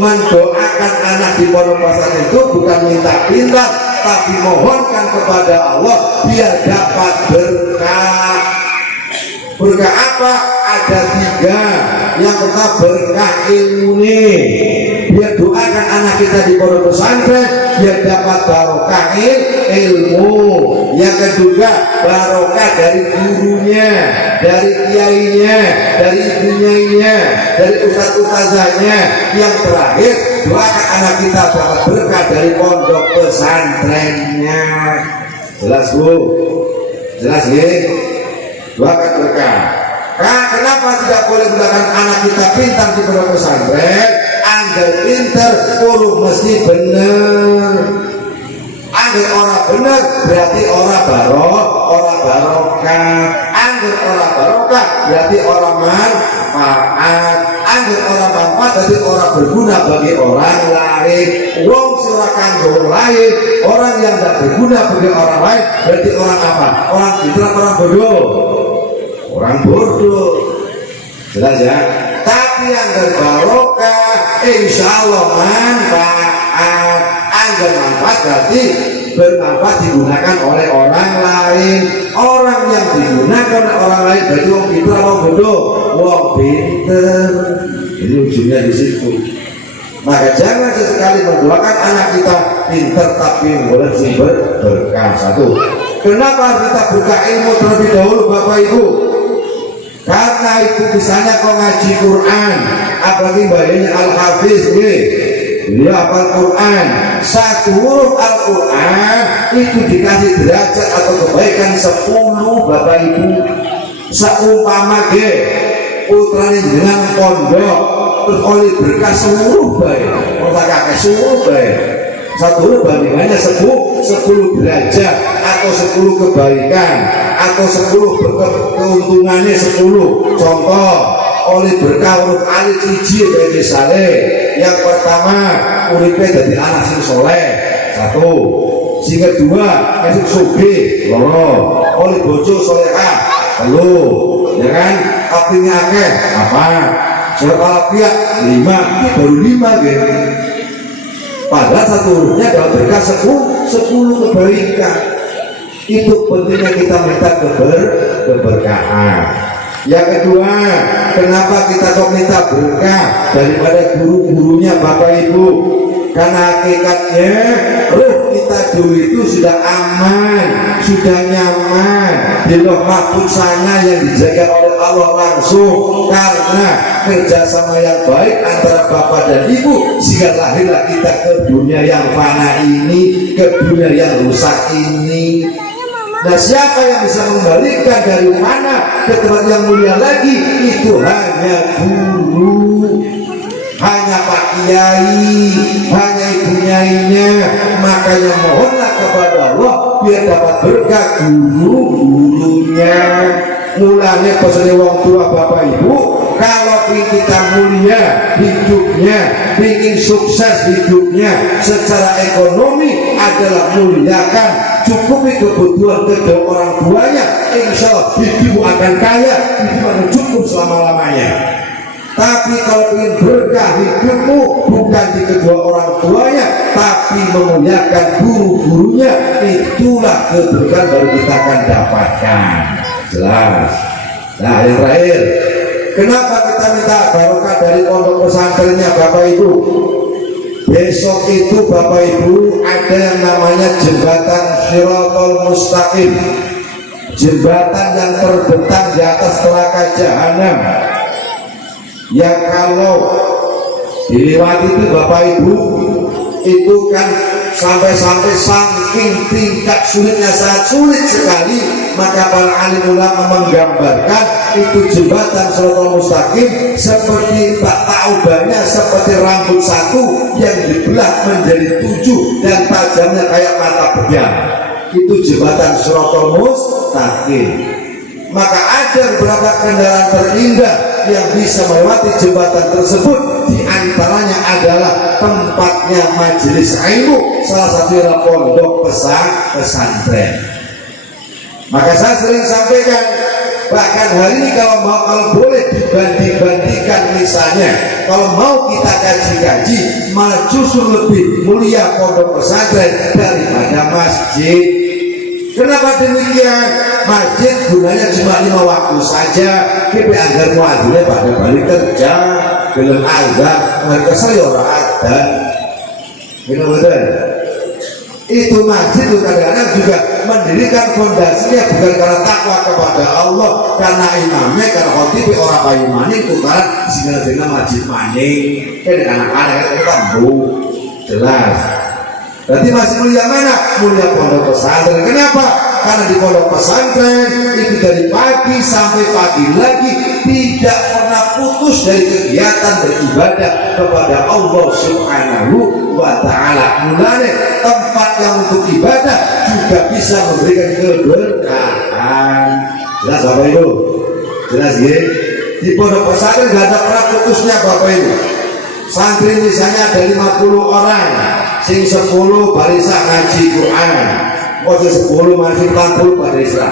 Mendoakan anak di pondok pesantren itu bukan minta pintar, tapi mohonkan kepada Allah biar dapat berkah. Berkah apa? Ada 3. Yang pertama berkah ilmu nih. Biar doakan anak kita di pondok pesantren biar dapat barokah ilmu. Yang kedua barokah dari gurunya, dari kiainya, dari ibunya, dari ustaz-ustazahnya. Yang terakhir doakan anak kita dapat berkah dari pondok pesantrennya. Jelas Bu? Jelas nggih? Doakan berkah. Kenapa tidak boleh mendoakan anak kita pintar di pondok pesantren? Angger pintar, urung mesti bener. Angger orang bener berarti orang barokah. Angger orang barokah berarti orang berguna bagi orang lain. Wong sira kanggo lain, orang yang tidak berguna bagi orang lain berarti orang apa? Orang fitnah, orang bodoh. Orang bodoh. Jelas ya? Tapi yang berbarokah insya Allah manfaat. Anggar manfaat berarti bermanfaat digunakan oleh orang lain. Orang yang digunakan oleh orang lain berarti wong pinter apa bodoh? Wong pinter. Ini ujungnya di situ. Maka jangan sesekali mendoakan anak kita pinter tapi boleh sumber berkah. Satu. Kenapa kita buka ilmu terlebih dahulu Bapak Ibu? Karena itu misalnya kau ngaji Quran, apalagi bayarnya Al-Hafiz dia hafal Quran, satu huruf Al-Quran itu dikasih derajat atau kebaikan 10 Bapak Ibu. Seumpama putrane jenengan pondok terus oleh berkah seluruh baik, orang kakek seluruh baik, satu huruf bandingannya 10 derajat atau 10 kebaikan atau 10 keuntungannya 10. Contoh oleh berkah huruf alif siji dari saleh. Yang pertama uripe dari anak sing soleh, satu. Sing kedua esuk sugih, loro. Oleh bojo solehah, telu. Ya kan? Artinya akeh apa? Surat Al-Fatihah 5, ini baru 5 gitu. Padahal satu hurufnya dalam berkah 10 kebaikan. Itu pentingnya kita minta keberkahan. Yang kedua, kenapa kita kok minta berkah daripada guru-gurunya Bapak Ibu? Karena hakikatnya ruh kita dulu itu sudah aman, sudah nyaman di Lauh Mahfuz sana yang dijaga oleh Allah langsung karena kerjasama yang baik antara Bapak dan Ibu, sehingga lahirlah kita ke dunia yang fana ini, ke dunia yang rusak ini. Nah, siapa yang bisa mengembalikan dari mana ke tempat yang mulia lagi? Itu hanya guru, hanya Pak Kiai, hanya Ibu Nyainya. Makanya mohonlah kepada Allah biar dapat berkah guru-gurunya. Mulanya pesannya wong tua Bapak Ibu, kalau kita mulia hidupnya, ingin sukses hidupnya secara ekonomi adalah muliakan, cukupi kebutuhan kedua orang tuanya, insya Allah hidupmu akan kaya, hidup akan cukup selama-lamanya. Tapi kalau ingin berkah hidupmu bukan di kedua orang tuanya, tapi memuliakan guru-gurunya, itulah keberkahan baru kita akan dapatkan. Jelas. Nah, yang terakhir, kenapa kita minta barokah dari pondok pesantrennya Bapak Ibu? Besok itu Bapak Ibu ada yang namanya jembatan Shiratal Mustaqim, jembatan yang terbentang di atas neraka jahanam, yang kalau dilewati itu Bapak Ibu itu kan sampai-sampai saking tingkat sulitnya, sangat sulit sekali. Maka para alim ulama menggambarkan itu jembatan Shiratal Mustaqim seperti tak taubahnya seperti rambut satu yang dibelah menjadi 7 dan tajamnya kayak mata pedang. Itu jembatan Shiratal Mustaqim. Maka ada beberapa kendaraan terindah yang bisa melewati jembatan tersebut. Di antaranya adalah tempatnya majelis ilmu, salah satunya pondok pesantren. Maka saya sering sampaikan, bahkan hari ini kalau boleh dibanding-bandingkan, misalnya kalau mau kita kaji-kaji, malah justru lebih mulia pondok pesantren daripada masjid. Kenapa demikian? Masjid gunanya cuma 5 waktu saja. Kita agar muadzin pada balik kerja, belum azan, mereka saya orang adzan. Benar-benar. Itu masjid kadang-kadang juga mendirikan fondasinya bukan karena takwa kepada Allah, karena imamnya, karena khotibnya orang Pak Imani itu karena segala dengan masjid maning kayak anak-anak itu tambu. Jelas. Berarti masih mulia mana? Mulia pondok pesantren. Kenapa? Karena di pondok pesantren itu dari pagi sampai pagi lagi tidak pernah putus dari kegiatan beribadah kepada Allah Subhanahu wa ta'ala. Mulanya tempat yang untuk ibadah juga bisa memberikan keberkahan. Jelas Bapak Ibu? Jelas ya? Di pondok pesantren gak ada pernah putusnya Bapak Ibu. Santri misalnya ada 50 orang, sing 10 barisa ngaji Quran, ojo 10 masih 40 barisa,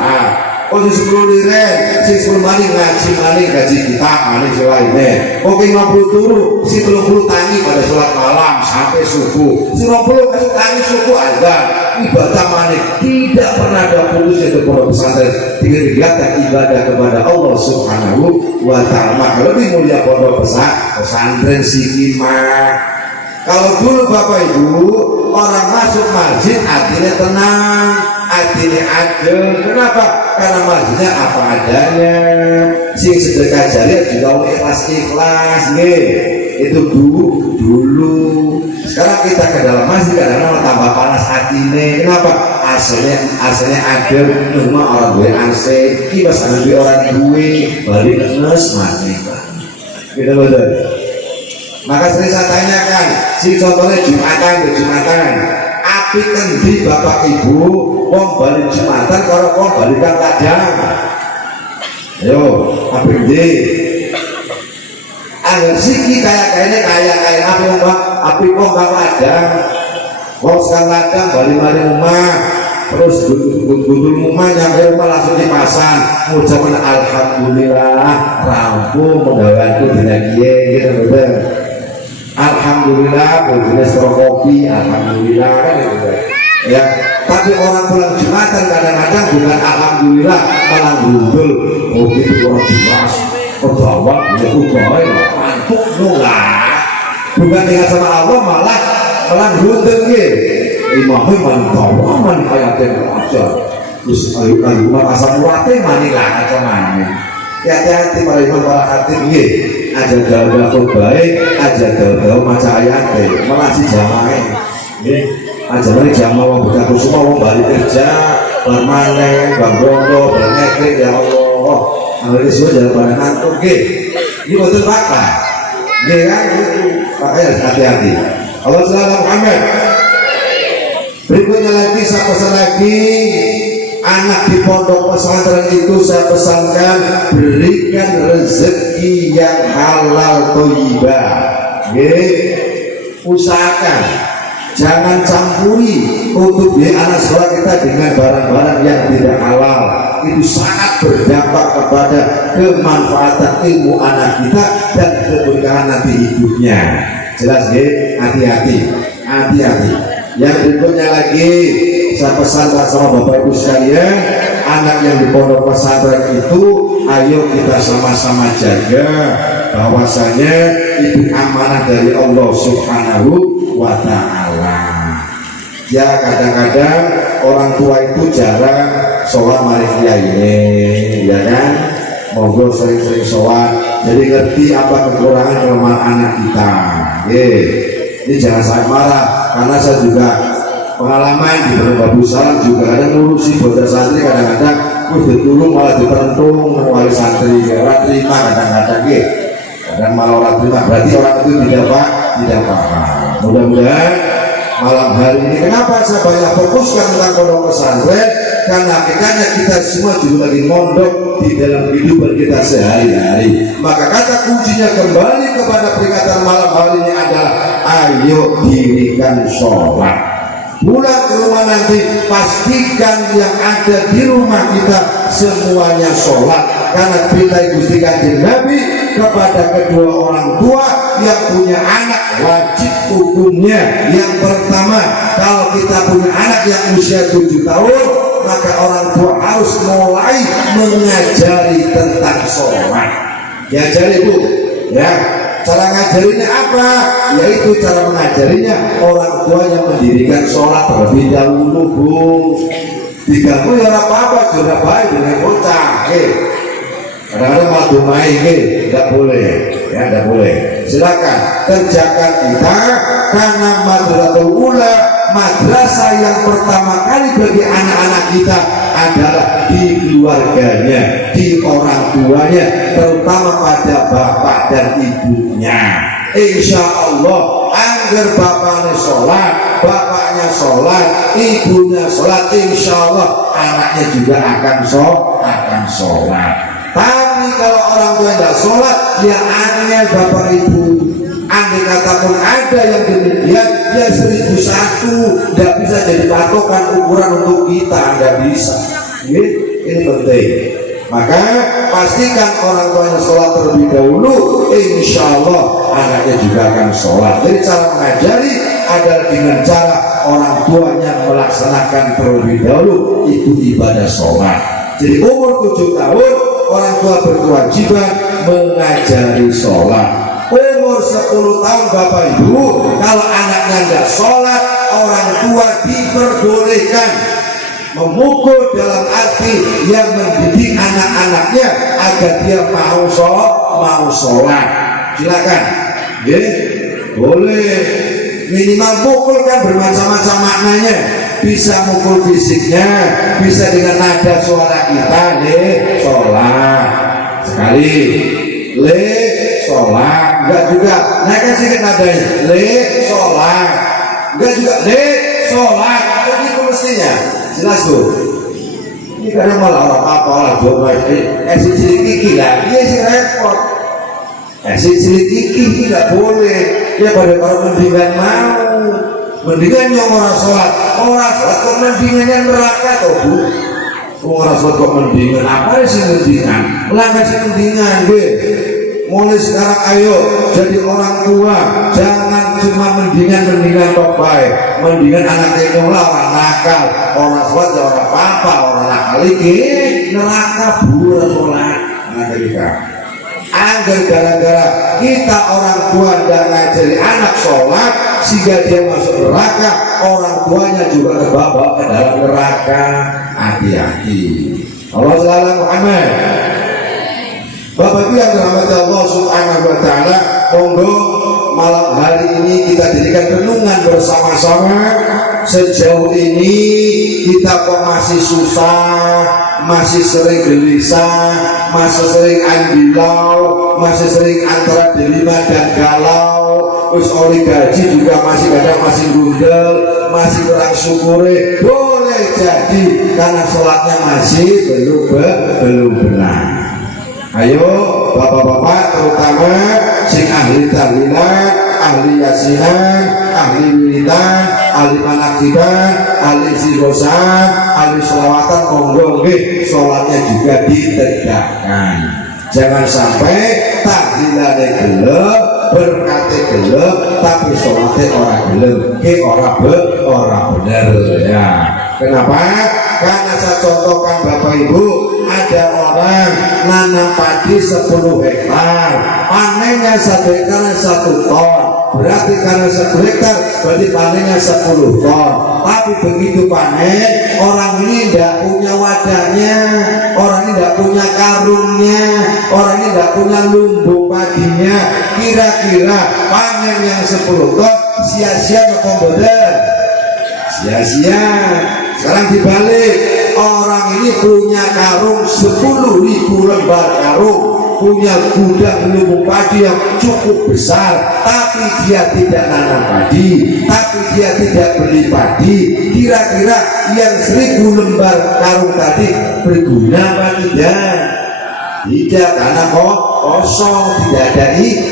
ojo 10 liren, sing 10 mani ngaji kita, mani selainnya. Oke 50 turu, si 30 tangi pada sholat malam sampai subuh, si 50 masih tangi subuh ada ibadah mani, tidak pernah ada putusnya untuk pondok pesantren dengan kegiatan ibadah kepada Allah Subhanahu wa Ta'ala. Kalau lebih mulia pondok pesantren sikimah. Kalau dulu Bapak Ibu orang masuk masjid hatinya tenang, hatinya adem. Kenapa? Karena masjidnya apa adanya. Si sedekah jariah juga ikhlas nih. Itu dulu. Sekarang kita ke dalam masjid kadang-kadang tambah panas hatinya. Kenapa? Aslinya adem. Cuma orang gue AC, kibas orang gue balik nes mati. Kita betul. Maka sering saya tanyakan, si contohnya Jumatan, api kendi Bapak Ibu, wong balik Jumatan, kalau wong balikan ladang. Ayo, api kendi. Agar siki kayak api mbak, api wong kang ladang, wong sekang ladang balik rumah, terus gundul rumah nyampe rumah langsung dipasang, ngucapkan alhamdulillah, rampung menggawanku dina kiye, gitu betul. Alhamdulillah, jenis kopi, alhamdulillah kan gitu. Ya, tapi orang pulang Jumatan kadang-kadang bukan alhamdulillah malah gundul. Oh gitu orang jelas, perjawab, ya udah, mantuk nolak. Bukan dengan sama Allah malah gundul gitu. Imamnya mantawa, mani kayak aja. Terus ayu asam uratnya mani lah aja mani. Hati-hati para imam para hati ini aja jauh-jauh baik aja jauh-jauh maca ayat malah si jamaah aja mari jamaah buka kusuma mau balik kerja bermain banggondo bernekrik ya Allah ini semua jalan pada ngantuk ini betul bakal kan makanya hati-hati Allah selalu Muhammad. Berikutnya lagi saya pesan lagi, anak di pondok pesantren itu saya pesankan berikan rezeki yang halal thayyibah. Usahakan jangan campuri untuk biaya anak sekolah kita dengan barang-barang yang tidak halal. Itu sangat berdampak kepada kemanfaatan ilmu anak kita dan keberkahan nanti hidupnya. Jelas hati-hati. Yang berikutnya lagi saya pesan sama Bapak Ibu sekalian, anak yang di pondok pesantren itu ayo kita sama-sama jaga bahwasanya itu amanah dari Allah Subhanahu wa Ta'ala. Ya kadang-kadang orang tua itu jarang sholat mari ini, ya kan? Monggo sering-sering sholat, jadi ngerti apa kekurangan kelemahan anak kita. Ini jangan saya marah, karena saya juga pengalaman di Babu Salam juga ada ngurusi bocah santri kadang-kadang ditulung malah ditentung wali santri orang terima kadang-kadang kadang malah orang terima, berarti orang itu tidak paham. Mudah-mudahan malam hari ini kenapa saya banyak fokuskan tentang pondok pesantren, karena hakikatnya kita semua juga lagi mondok di dalam kehidupan kita sehari-hari. Maka kata kuncinya kembali kepada peringatan malam hari ini adalah ayo dirikan sholat. Pulang ke rumah nanti pastikan yang ada di rumah kita semuanya sholat, karena perintah Gusti Kanjeng Nabi kepada kedua orang tua yang punya anak wajib hukumnya. Yang pertama, kalau kita punya anak yang usia 7 tahun, maka orang tua harus mulai mengajari tentang sholat. Diajari Bu, ya. Cara ngajarinya apa? Yaitu cara mengajarinya orang tua yang mendirikan sholat terlebih dahulu Bu. Diganggu ya apa-apa, juga baik dengan bocah. Kadang-kadang malah dumai, tidak boleh, ya tidak boleh. Silakan kerjakan kita, karena Madrasatul Ula madrasah yang pertama kali bagi anak-anak kita adalah di keluarganya, di orang tuanya, terutama pada bapak dan ibunya. Insya Allah anggar bapaknya bapaknya sholat, ibunya sholat, insya Allah anaknya juga akan sholat. Tapi kalau orang tua tidak sholat, ya aneh bapak ibu, andai kata pun ada yang demikian, ya 1001, tidak bisa jadi patokan ukuran untuk kita, tidak bisa. Ini penting. Maka pastikan orang tuanya sholat terlebih dahulu, insya Allah anaknya juga akan sholat. Jadi cara mengajari adalah dengan cara orang tuanya melaksanakan terlebih dahulu itu ibadah sholat. Jadi umur 7 tahun orang tua berkewajiban mengajari sholat. Umur 10 tahun Bapak Ibu, kalau anaknya tidak sholat, orang tua diperbolehkan memukul dalam arti yang mendidik anak-anaknya agar dia mau sholat. Silakan, boleh. Minimal mukul kan bermacam-macam maknanya. Bisa mukul fisiknya, bisa dengan nada suara kita, sholat sekali, sholat, enggak juga naikkan sedikit nadanya, sholat, enggak juga sholat, itu mestinya jelas tuh. Ini kadang malah orang apa lah coba esi cilik kiki lah, iya sih repot. Esi cilik kiki nggak boleh, ya pada kalau mendingan mendingan yang orang sholat kok mendingannya neraka toh bu. Orang sholat kok mendingan, apa sih mendingan? Melanggar sih mendingan, mulai sekarang ayo jadi orang tua, jangan cuma mendingan kok baik, mendingan anaknya mulai orang nakal, orang sholat ya orang apa, orang nakal ini neraka bu sholat anak kita. Agar gara-gara kita orang tua tidak ngajari anak sholat sehingga dia masuk neraka, orang tuanya juga kebawa ke dalam neraka. Hati-hati. Allah SWT Muhammad. Bapak Ibu yang dirahmati Allah Subhanahu wa taala, monggo malam hari ini kita jadikan renungan bersama-sama. Sejauh ini kita kok masih susah, masih sering gelisah, masih sering andilau, masih sering antara delima dan galau. Terus oleh gaji juga masih kadang masih gundel, masih kurang syukure. Boleh jadi karena sholatnya masih belum benar. Ayo bapak-bapak terutama sing ahli tahlilan, ahli yasinan, ahli wiridan, ahli manakiban, ahli istighosah, ahli sholawatan, monggo nggih sholatnya juga ditegakkan. Jangan sampai tahlilannya gelap, berkate gelap, tapi sholatnya orang gelap, orang benar ya. Kenapa? Karena saya contohkan Bapak Ibu, ada orang nanam padi 10 hektar, panennya 1 hektar 1 ton, berarti karena 1 hektar berarti panennya 10 ton. Tapi begitu panen, orang ini tidak punya wadahnya, orang ini tidak punya karungnya, orang ini tidak punya lumbung padinya. Kira-kira panen yang 10 ton sia-sia atau benar? Sia-sia. Sekarang dibalik, orang ini punya karung 10.000 lembar karung, punya gudang lumbung padi yang cukup besar, tapi dia tidak nanam padi, tapi dia tidak beli padi. Kira-kira yang 1.000 lembar karung tadi berguna apa tidak? Tidak, karena kosong, tidak ada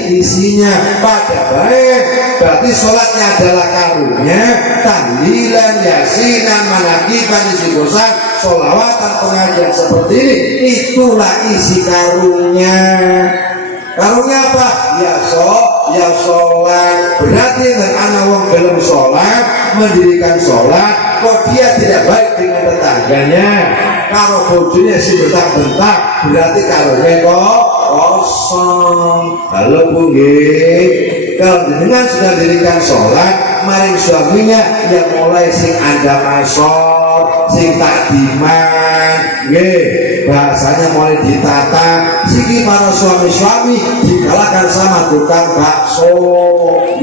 isinya. Pada baik, berarti sholatnya adalah karungnya, tahlilan, yasinan, manakiban, istighosah, sholawatan, pengajian seperti ini, itulah isi karungnya. Karungnya apa? Ya sholat. Berarti dengan anak wong belum sholat, mendirikan sholat, kok dia tidak baik dengan tetangganya. Kalau bodohnya si bentak-bentak, berarti karungnya kok kosong. Halo Bu nggih. Kalau dengan sudah dirikan sholat, maring suaminya yang mulai sing anda masuk, sing takdiman, nggih, bahasanya mulai ditata. Siki para suami-suami dikalahkan sama tukang bakso,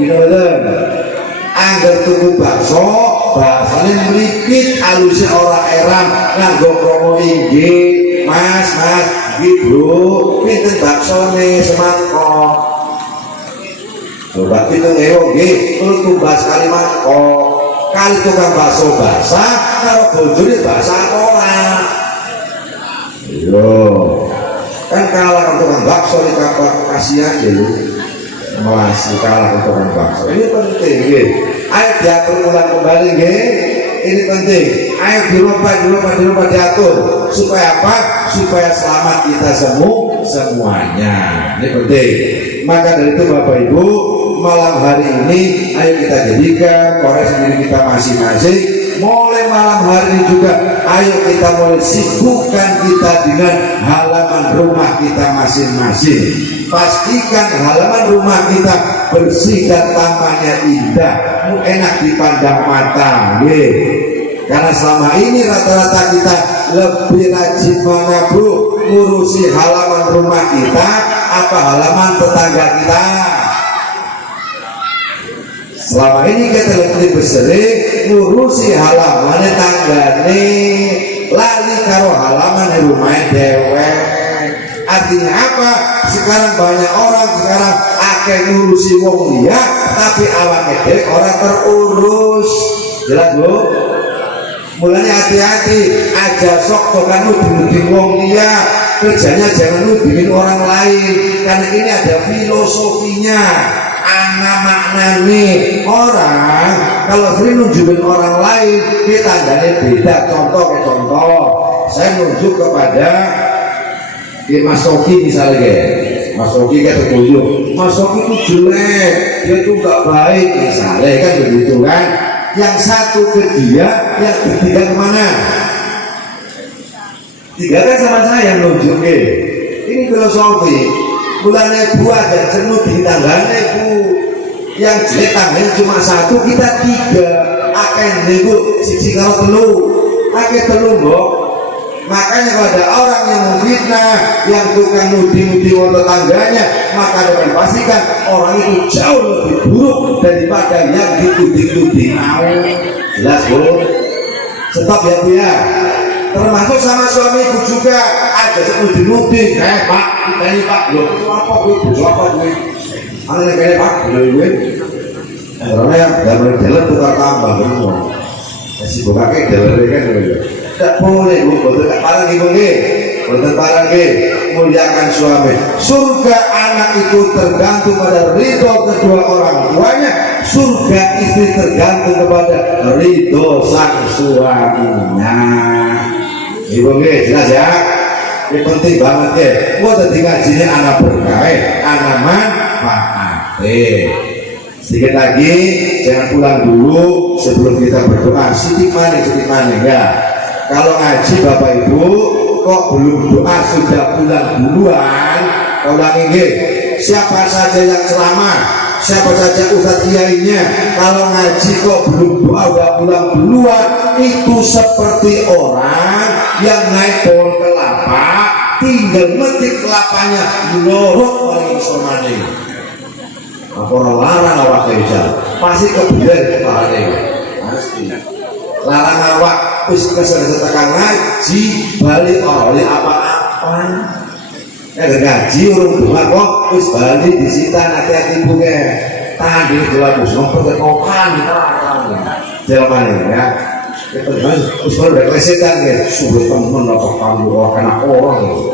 gitu betul. Angger tuku bakso, bahasanya melipit, alusnya orang eram, nganggo promo inggih, mas, gitu, pinten bakso nih semangkok. Coba kita ngewong nggih, terus tumbas kali mangkok. Kali tukang bakso basah, karo bojone basah ora. Yo. Kan kalah tukang bakso di kapal, kasih aja lu. masih kalah untuk orang bakso. Ini penting, nggih. Ayo diatur ulang kembali, nggih. Ini penting. Ayo dirubah diatur. Supaya apa? Supaya selamat kita semuanya. Ini penting. Maka dari itu Bapak Ibu, malam hari ini ayo kita jadikan koreksi diri kita masing-masing. Mulai malam hari ini juga ayo kita mulai sibukkan kita dengan halaman rumah kita masing-masing. Pastikan halaman rumah kita bersih dan tamannya indah, enak dipandang mata, karena selama ini rata-rata kita lebih rajin mana bro ngurusi halaman rumah kita apa halaman tetangga kita. Selama ini kita lebih bersering ngurusi halaman tetanggane, lali karo halaman rumah dewek. Artinya apa? Sekarang banyak orang sekarang akeh ngurusi wong liya tapi awake dhewe orang terurus. Jelas Bu? Mulanya hati-hati, aja sok tokan nuding wong liya, kerjanya jangan nudingin orang lain, karena ini ada filosofinya. Ana maknane orang kalau sering nunjukin orang lain kita tandanya beda. Contoh saya nunjuk kepada Mas Soki misalnya, Mas Soki kayak tertuju, Mas Soki itu jelek, dia itu gak baik misalnya, kan begitu kan. Yang satu ke dia, yang ketiga kemana? Tiga kan sama saya nunjukin. Ini filosofi. Bulannya buah dan jenuh di tangganya Bu. Yang jelek tangganya cuma satu, kita tiga. Akan Bu, siji kalau telu, akan telu Bu. Makanya kalau ada orang yang memfitnah, yang tukang nuding-nuding tetangganya, maka dapat pastikan orang itu jauh lebih buruk daripada yang dituding-tuding. Jelas Bu? Stop ya Bu ya. Termasuk sama suami ibu juga ada nuding-nuding. Pak, kita ini Pak, loh itu apa Bu? Itu apa Bu? Ada yang kayak Pak, loh karena yang dalam tukar tambah semua. Si buka kayak dalam kan tidak boleh Bu, betul tak parang ibu betul parang muliakan suami. Surga anak itu tergantung pada ridho kedua orang tuanya, surga istri tergantung kepada ridho sang suaminya. Ibu jelas ya, ini penting banget ya. Gua tadi ngajinya anak berkah, anak manfaat. Sedikit lagi, jangan pulang dulu sebelum kita berdoa. Sedikit mana ya. Kalau ngaji Bapak Ibu kok belum doa sudah pulang duluan, ulang ini. Siapa saja yang ceramah, siapa saja ustadz kiainya, kalau ngaji kok belum doa udah pulang duluan, itu seperti orang yang naik pohon kelapa, tinggal metik kelapanya, menurut paling somane. Orang larang awak kerja, pasti kebiar kepalanya, pasti. Larang awak, wis kesel tekan ngaji, balik oleh apa-apa. Ngaji urung doa kok, wis balik disita hati-hati buke. Tahan diri dalam musuh, pertekokan, jalan ya. Terus baru udah kelesetan ya, suruh temen apa kamu anak orang.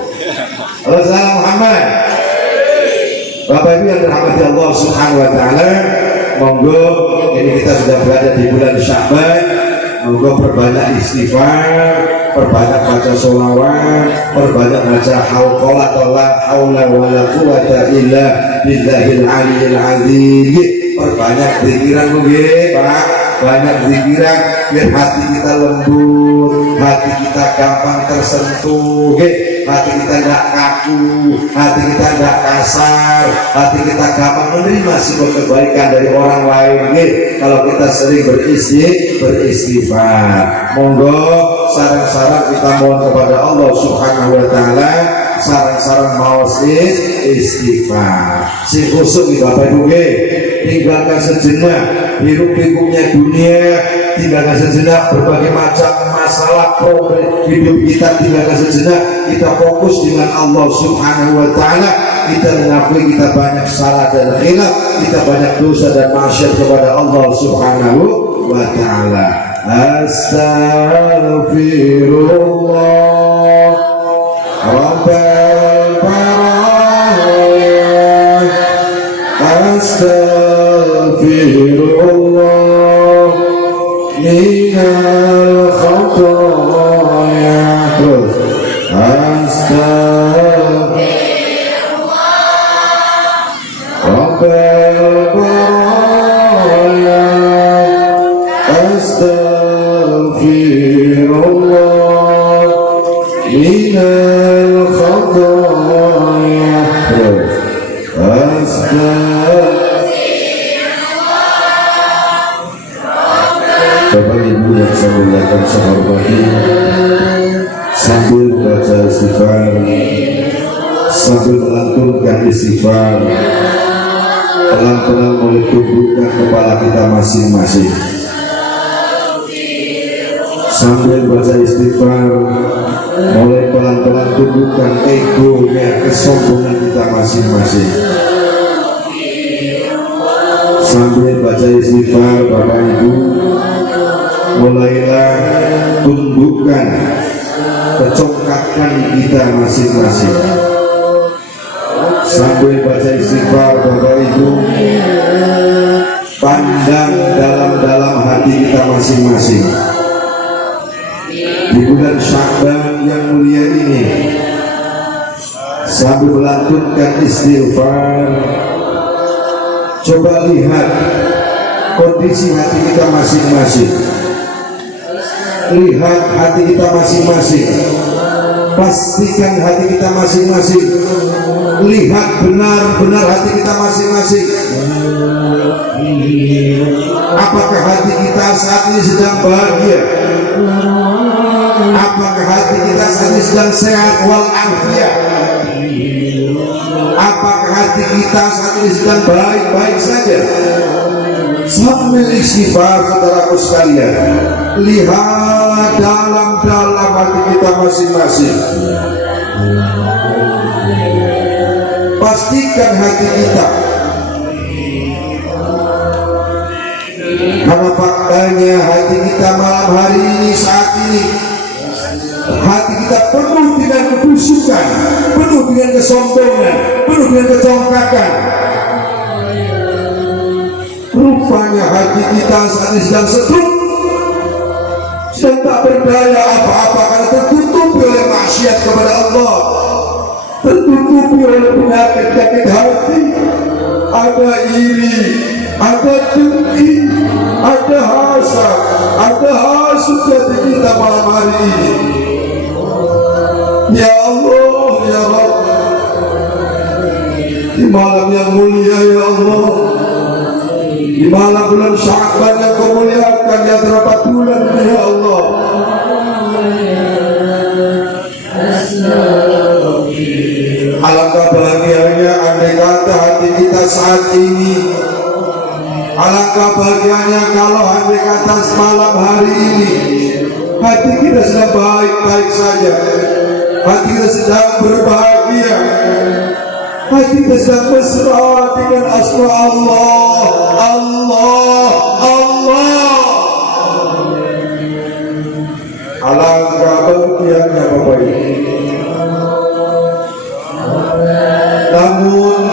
Halo salam Muhammad. Bapak Ibu yang dirahmati Allah Subhanahu wa taala, monggo ini kita sudah berada di bulan Sya'ban, monggo perbanyak istighfar, perbanyak baca sholawat, perbanyak baca hauqalat la haula wala quwata illa billahil aliyil azim. Perbanyak zikiran nggih, Pak. Banyak zikiran biar hati kita lembut, hati kita gampang tersentuh, hati kita tidak kaku, hati kita tidak kasar, hati kita gampang menerima sebuah kebaikan dari orang lain. Kalau kita sering beristighfar, monggo saran-saran kita mohon kepada Allah Subhanahu wa taala, saran-saran mau istighfar. Si khusus di Bapak Ibu, tinggalkan sejenak hiruk-pikuknya dunia, tinggalkan sejenak berbagai macam masalah problem hidup kita, tinggalkan sejenak, kita fokus dengan Allah Subhanahu wa taala. Kita mengakui kita banyak salah dan khilaf, kita banyak dosa dan maksiat kepada Allah Subhanahu wa taala. Astaghfirullah Rabbal baraya minal khotoya. Terus Rabbal baraya astaghfirullah minal khotoya. Bapak Ibu yang saya muliakan sehormati, sambil baca istighfar, sambil melantunkan istighfar, pelan-pelan mulai tundukkan kepala kita masing-masing. Sambil baca istighfar, mulai pelan-pelan tundukkan egonya, kesombongan kita masing-masing. Sambil baca istighfar, Bapak Ibu, mulailah tundukkan kecongkakan kita masing-masing. Sambil baca istighfar, Bapak Ibu, pandang dalam-dalam hati kita masing-masing. Di bulan Sya'ban yang mulia ini, sambil melantunkan istighfar, coba lihat kondisi hati kita masing-masing. Lihat hati kita masing-masing, pastikan hati kita masing-masing. Lihat benar-benar hati kita masing-masing. Apakah hati kita saat ini sedang bahagia? Apakah hati kita saat ini sedang sehat walafiat? Apakah hati kita saat ini sedang baik-baik saja? Sambil istighfar, saudaraku sekalian, lihat dalam-dalam hati kita masing-masing. Pastikan hati kita, karena faktanya hati kita malam hari ini, saat ini, hati kita penuh dengan kebusukan, penuh dengan kesombongan, penuh dengan kecongkakan. Rupanya hati kita saat ini sedang setruk, sedang tak berdaya apa-apa karena tertutupi oleh maksiat kepada Allah, tertutupi oleh penyakit-penyakit hati. Ada iri, ada dengki, ada hasad, ada hasut hati kita malam hari ini. Ya Allah, ya Rabb, di malam yang mulia, ya Allah, di malam bulan Sya'ban yang kau muliakan di antara 4 bulan ini, ya Allah, alangkah bahagianya andai kata hati kita saat ini, alangkah bahagianya kalau andai kata malam hari ini hati kita sedang baik-baik saja, hati kita sedang berbahagia, hati kita sedang mesra dengan asma Allah, Allah, Allah. Alangkah bahagianya Bapak Ibu. Namun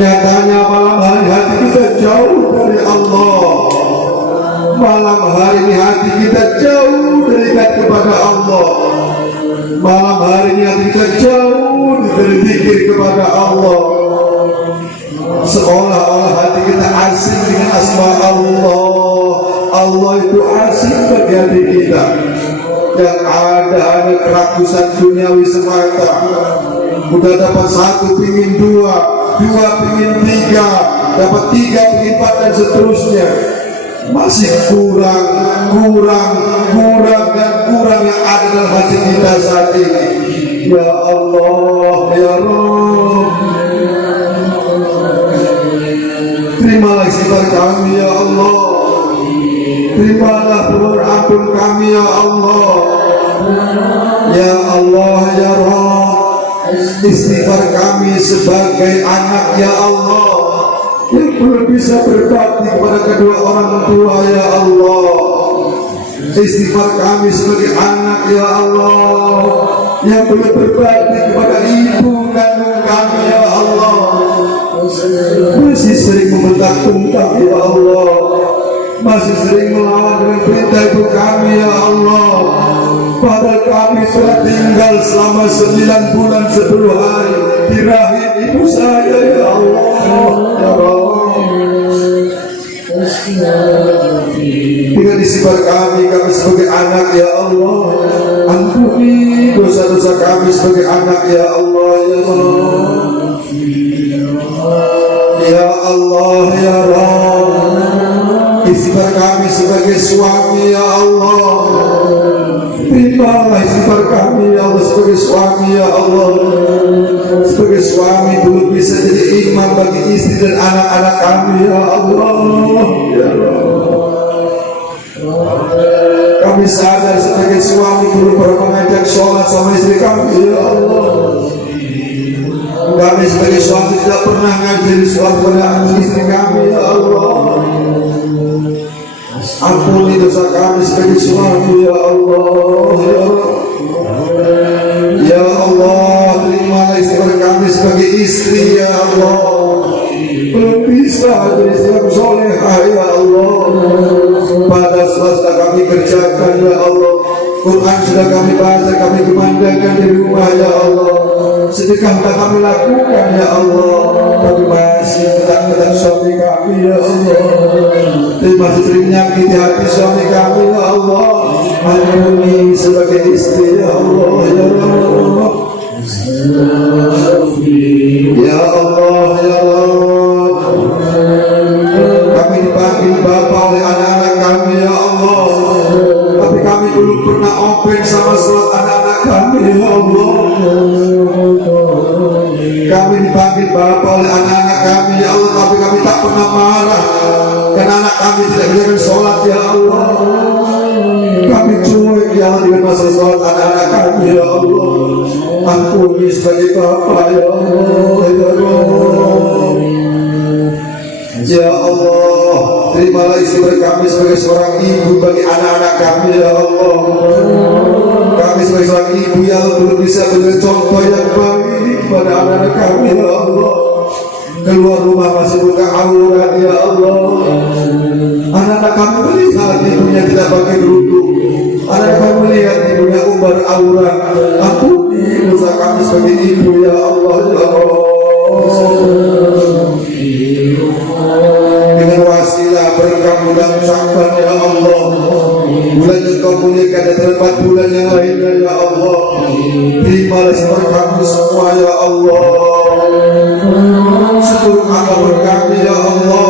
nyatanya malam hari hati kita jauh dari Allah. Malam hari ini hati kita jauh dekat kepada Allah. Malam hari ini hati kita jauh berzikir kepada Allah. Seolah-olah hati kita asing dengan asma Allah. Allah itu asing bagi hati kita. Yang ada hanya kerakusan duniawi semata. Udah dapat 1 pingin 2, 2 pingin 3, dapat 3 pingin 4 dan seterusnya. Masih kurang dan kurang yang ada dalam hati kita saat ini. Ya Allah, ya Rabb, terimalah istighfar kami, ya Allah. Terimalah permohonan ampun kami, ya Allah. Ya Allah, ya Rabb, istighfar kami sebagai anak, ya Allah, yang belum bisa berbakti kepada kedua orang tua, ya Allah. Istighfar kami sebagai anak, ya Allah, yang belum berbakti kepada ibu kandung kami, ya Allah, masih sering membentak-bentak, ya Allah, masih sering melawan dengan perintah ibu kami ya Allah. Padahal kami sudah tinggal selama 9 bulan 10 hari di rahim ibu saya ya Allah. Ya Allah, tinggal di sifat kami sebagai anak ya Allah. Ampuni dosa-dosa kami sebagai anak ya Allah ya Allah. Ya Allah ya Rabb, istighfar kami sebagai suami ya Allah. Terimalah istighfar kami ya Allah sebagai suami ya Allah. Sebagai suami belum bisa jadi imam bagi istri dan anak-anak kami ya Allah. Ya Allah, kami sadar sebagai suami belum pernah mengajak sholat sama istri kami ya Allah. Kami sebagai suami tidak pernah ngajari sholat pada istri kami ya Allah. Ampuni dosa kami sebagai suami ya Allah. Ya Allah, terimalah istighfar kami sebagai istri ya Allah. Belum bisa jadi istri yang solehah ya Allah. Pada sudah kami kerjakan ya Allah. Quran sudah kami baca, kami kumandangkan di rumah ya Allah. Sedekah sudah kami lakukan ya Allah. Tapi masih tetap suami kami ya Allah. Dan masih sering menyakiti hati suami kami ya Allah. Ampuni sebagai istri ya Allah ya Allah. Ya Allah ya Allah, kami dipanggil Bapak oleh anak-anak kami ya Allah. Tapi kami belum pernah open sama sholat anak-anak kami ya Allah. Kami dipanggil Bapak oleh anak-anak kami ya Allah. Tapi kami tak pernah marah karena anak kami tidak bisa sholat ya Allah. Kami cuek ya Allah dengan masalah sholat anak-anak kami ya Allah. Ampuni sebagai Bapak ya Allah ya Allah. Ya Allah, terimalah istighfar kami sebagai seorang ibu bagi anak-anak kami ya Allah. Kami sebagai seorang ibu yang belum bisa beri contoh yang baik kepada anak-anak kami ya Allah. Keluar rumah masih buka aurat ya Allah. Anak-anak kami melihat ibunya tidak pakai kerudung. Anak kami melihat ibunya umbar aurat. Ampuni dosa kami sebagai ibu ya Allah ya Allah. Dengan wasilah berkah bulan Sya'ban ya Allah, bulan yang kau muliakan dan terdapat bulan yang lainnya ya Allah. Terimalah istighfar kami semua ya Allah. Seluruh amal kami ya Allah.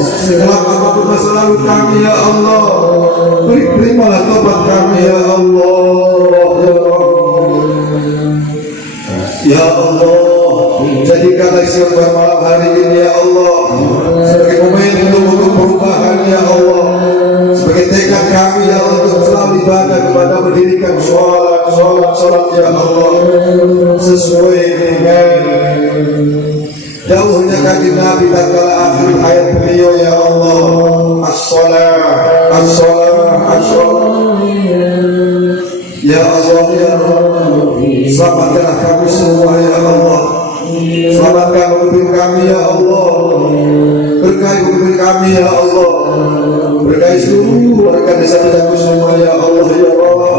Segala apapun masa lalu kami ya Allah. Terimalah tobat kami ya Allah. Ya Allah, jadikanlah istighfar malam hari ini ya Allah sebagai momentum untuk perubahan ya Allah. Sebagai tekad kami ya Allah untuk selalu ibadah kepada mendirikan sholat ya Allah sesuai dengan jauhnya kaki Nabi tatkala akhir hayat beliau ya Allah. As-salat ya Allah ya Allah. Selamatkanlah kami semua ya Allah. Selamatkan pemimpin kami ya Allah. Berkahi pemimpin kami ya Allah. Berkahi seluruh warga desa Tejaku semua ya Allah ya Allah.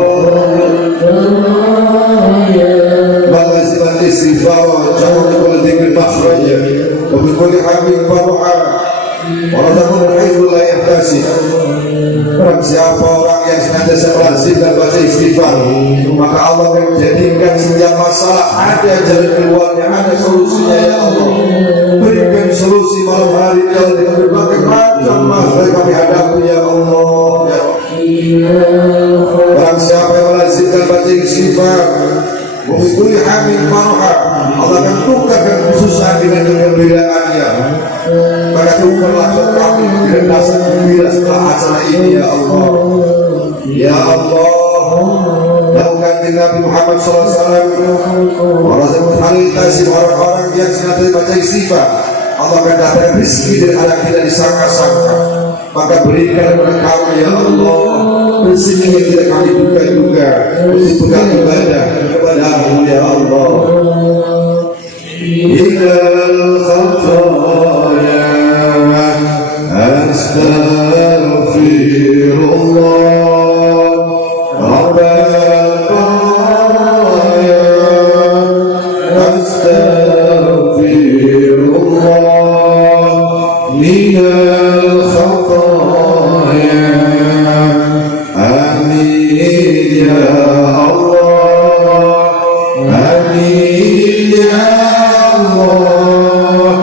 Malaziman istighfar jauh dari dzikir makhraja wa bi kulli hamid farha wa radamul haizul la yahtasi. Barang siapa orang yang senantiasa melazimkan baca istighfar, maka Allah akan menjadikan setiap masalah ada jalan keluarnya, ada solusinya ya Allah. Berikan solusi malam hari ini dengan berbagai macam masalah yang kami hadapi ya Allah ya. Barang siapa yang melazimkan baca istighfar, memikul hamid farha, Allah akan tukarkan kesusahan dengan kegembiraannya. Maka tukarlah kami dengan rasa gembira setelah acara ini ya Allah. Ya Allah, lakukan di Nabi Muhammad SAW orang-orang yang senantiasa baca istighfar, Allah akan datangkan rezeki dari anak tidak disangka-sangka. Maka berikan kepada kami ya Allah rezeki yang tidak kami duga-duga untuk bekal ibadah kepada-Mu ya Allah. Ilal khataya astaghfir amin ya Allah, amin ya Allah,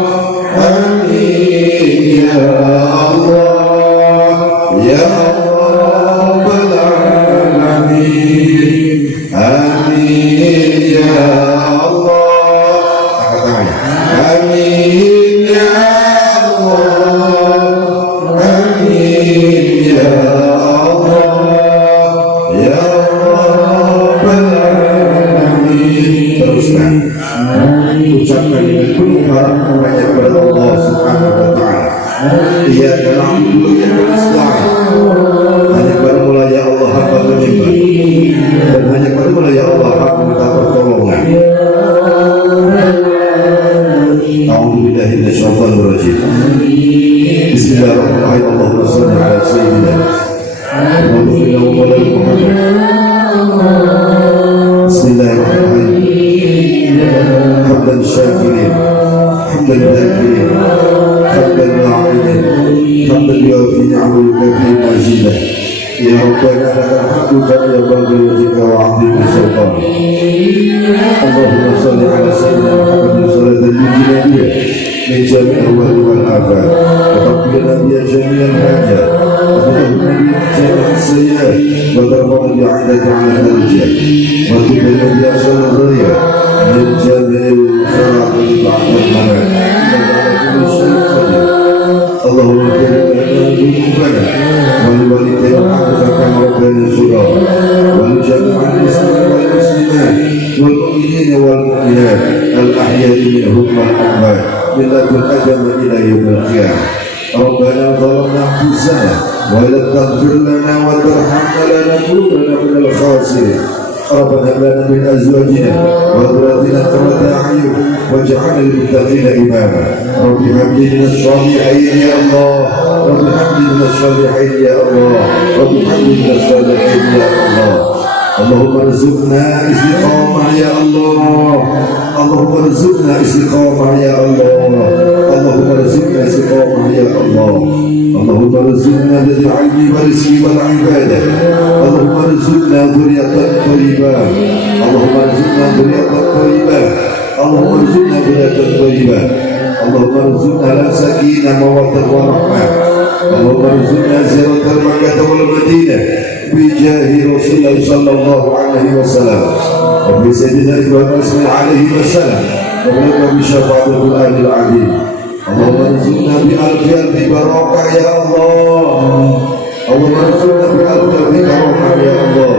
amin ya Allah, ya Rabbal alamin, amin ya Allah. Angkat tangannya, amin ya Allah, amin ya Allah, ya Rabbal alamin. Teruskan ucapkan dengan penuh harap kepada Allah Subhanahu wa ta'ala. Iyyaka na'budu wa iyyaka nasta'in. Hanya kepadamu lah ya Allah hamba menyembah, dan hanya kepadamu lah ya Allah hamba minta pertolongan. A'udzubillahi minasyaitonir rajim. Bismillahirrahmanirrahim. Allahumma shalli ala sayyidina Muhammad. Bismillahirrahmanirrahim. Hamdan syakirin, hamdan dhakirin, hamdan la'inin, hamdan yuafi ni'amul kafi mazidah. Ya Rabbana lakal hamdu kama yanbaghi li wajhika wa 'azimi sultanik. Allahumma shalli ala sayyidina Muhammadin salatan tunjina min jami'il ahwali wal afat wa taqbila biha jami'al hajat wa tahmina biha jami'as sayyi'at wa tarfa'na biha 'indaka 'ala al-darajat wa tuqina biha syarra al-gharib min jami'il khalaqi ba'da al-mamat innaka 'ala kulli shay'in qadir. Allahumma ighfir lana wa liwalidayna kama rabbayana shighara wa li jami'il muslimin wal muslimat wal mu'minina wal mu'minat al-ahya'i minhum wal amwat min ladun adama ila yaumil qiyamah. Rabbana zalamna anfusana wa illam taghfir lana wa tarhamna lanakunanna minal khasirin. Rabbana hab lana min azwajina wa dhurriyyatina qurrata a'yun waj'alna lil muttaqina imama. Rabbi hab li minas shalihin ya Allah, Rabbi hab li minas shalihin ya Allah, Rabbi hab li minas shalihin ya Allah. Allahumma rizqna istiqamah ya Allah, Allahumma rizqna istiqamah ya Allah, Allahumma rizqna istiqamah ya Allah, Allahumma rizqna bil ilmi wal rizqi wal ibadah, Allahumma rizqna dhurriyyatan thayyibah, Allahumma rizqna dhurriyyatan thayyibah, Allahumma rizqna dhurriyyatan thayyibah, Allahumma rizqna sakinah mawaddah wa rahmah, Allahumma rizqna ziyaratal Makkah wal Madinah bijahi Rasulullah sallallahu alaihi wasallam wa bi sayyidina Ibrahim alaihi wasallam wa bi syafaatil alil azim. Allahumma rizqna bi alfi barakah ya Allah, Allahumma rizqna bi alfi barakah ya Allah,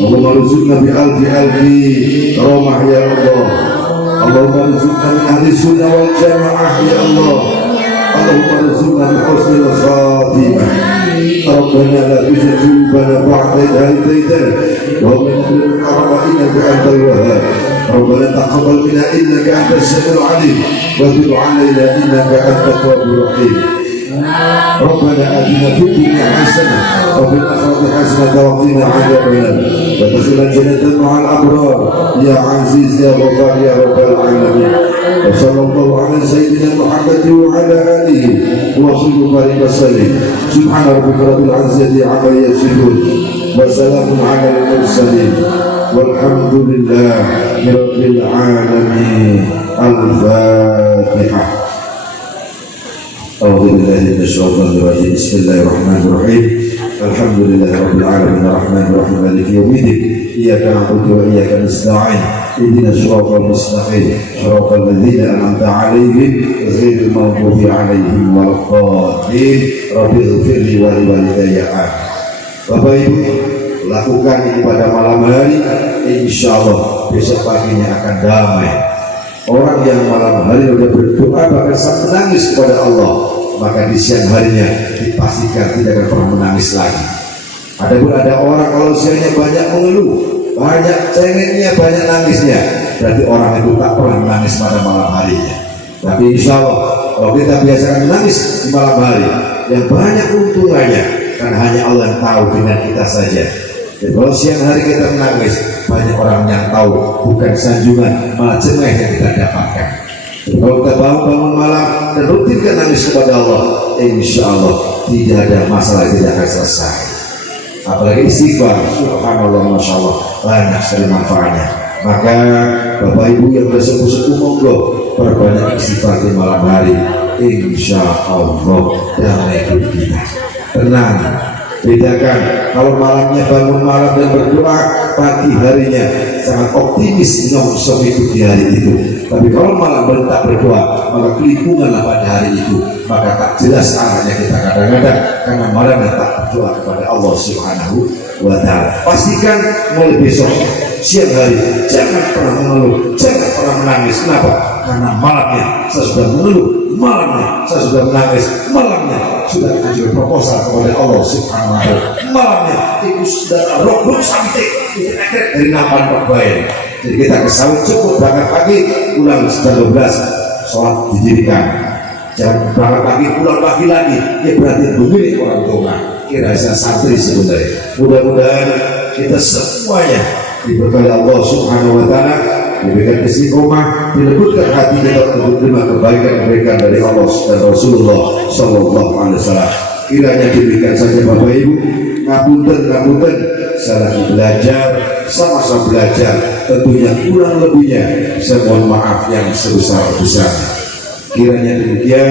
Allahumma rizqna bi alfi rahmah ya Allah, Allahumma rizqna min ahli sunnah wal jamaah ya Allah, Allahumma rizqna bi husnil khatimah. Rabbana la tuzigh qulubana ba'da idh hadaytana wa hab lana min ladunka rahmatan innaka antal wahhab. Rabbana taqabbal minna innaka antas samiul 'alim wa tub 'alaina innaka antat tawwabur rahim. Rabbana atina fid dunya hasanah wa fil akhirati hasanah wa qina 'adzabannar wa adkhilna jannata ma'al abrar ya 'aziz ya ghaffar ya rabbal alamin. Wa sallallahu ala sayyidina Muhammad wa ala alihi wa sahbihi wa sallam. Subhana rabbika rabbil 'izzati 'amma yasifun wa salamun 'alal mursalin walhamdulillahi rabbil alamin. Al-Fatihah. A'udzubillahi minasyaitonir rajim. Bismillahirrahmanirrahim. Alhamdulillahi rabbil alamin arrahmanir rahim maliki yaumiddin. Iyyaka na'budu wa iyyaka nasta'in. Ihdinas siratal mustaqim. Siratal ladzina an'amta 'alaihim ghairil maghdubi 'alaihim waladdallin. Rabbil ighfirli wa liwalidayya. Bapak Ibu, lakukan ini pada malam hari, insyaallah besok paginya akan damai. Orang yang malam hari sudah berdoa bahkan sampai menangis kepada Allah, maka di siang harinya dipastikan tidak akan pernah menangis lagi. Adapun ada orang kalau siangnya banyak mengeluh, banyak cengengnya, banyak nangisnya, berarti orang itu tak pernah menangis pada malam harinya. Tapi insya Allah kalau kita biasakan menangis di malam hari, yang banyak keuntungannya, karena hanya Allah yang tahu dengan kita saja. Jadi kalau siang hari kita menangis, banyak orang yang tahu, bukan sanjungan, malah cenah yang kita dapatkan. Jadi kalau kita bangun malam dan rutinkan nangis kepada Allah, insya Allah tidak ada masalah yang tidak akan selesai. Apalagi istighfar, subhanallah, masya Allah, banyak sekali manfaatnya. Maka Bapak Ibu yang bersepuh-sepuh, monggo perbanyak istighfar di malam hari, insya Allah damai hidup kita. Tenang, bedakan kalau malamnya bangun malam dan berdoa, pagi harinya sangat optimis nyongsong itu di hari itu. Tapi kalau malam tak berdoa, maka kelimpunganlah pada hari itu, maka tak jelas arahnya kita kadang-kadang karena malam tak berdoa kepada Allah Subhanahu wa Ta'ala. Pastikan mulai besok siang hari jangan pernah mengeluh, jangan pernah menangis. Kenapa? Karena malamnya saya sudah mengeluh, malamnya saya sudah menangis, malamnya sudah ajukan proposal kepada Allah Subhanahu wa Ta'ala, malamnya itu sudah rokok sampai itu dari nampan perbaik. Jadi kita kesawit cukup berangkat pagi, pulang jam 12 sholat didirikan, jangan berangkat pagi pulang pagi lagi, ya berarti memilih orang tua. Kira saya santri sebenarnya. Mudah-mudahan kita semuanya diberkahi Allah Subhanahu wa Ta'ala, diberikan istiqomah, dilembutkan hati kita untuk menerima kebaikan dari Allah dan Rasulullah Sallallahu Alaihi Wasallam. Kiranya diberikan saja Bapak Ibu, ngapunten, saya lagi belajar, sama-sama belajar, tentunya kurang lebihnya saya mohon maaf yang sebesar-besarnya. Kiranya demikian.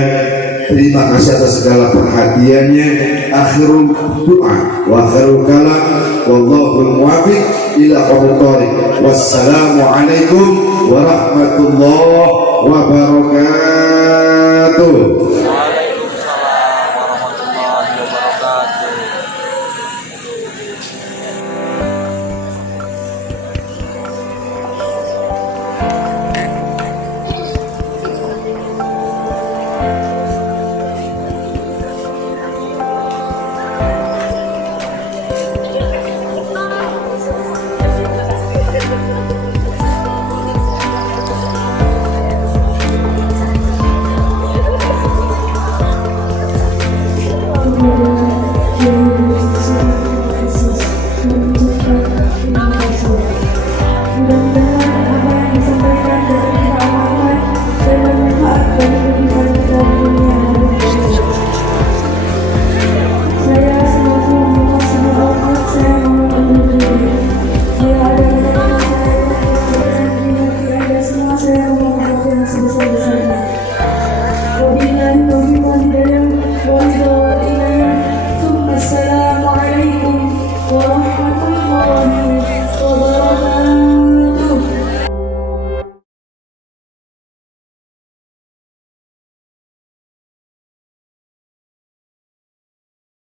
Terima kasih atas segala perhatiannya. Akhirul doa wa akhirul kalam, wallahul muwaffiq ila aqwamit thoriq. Wassalamualaikum warahmatullahi wabarakatuh.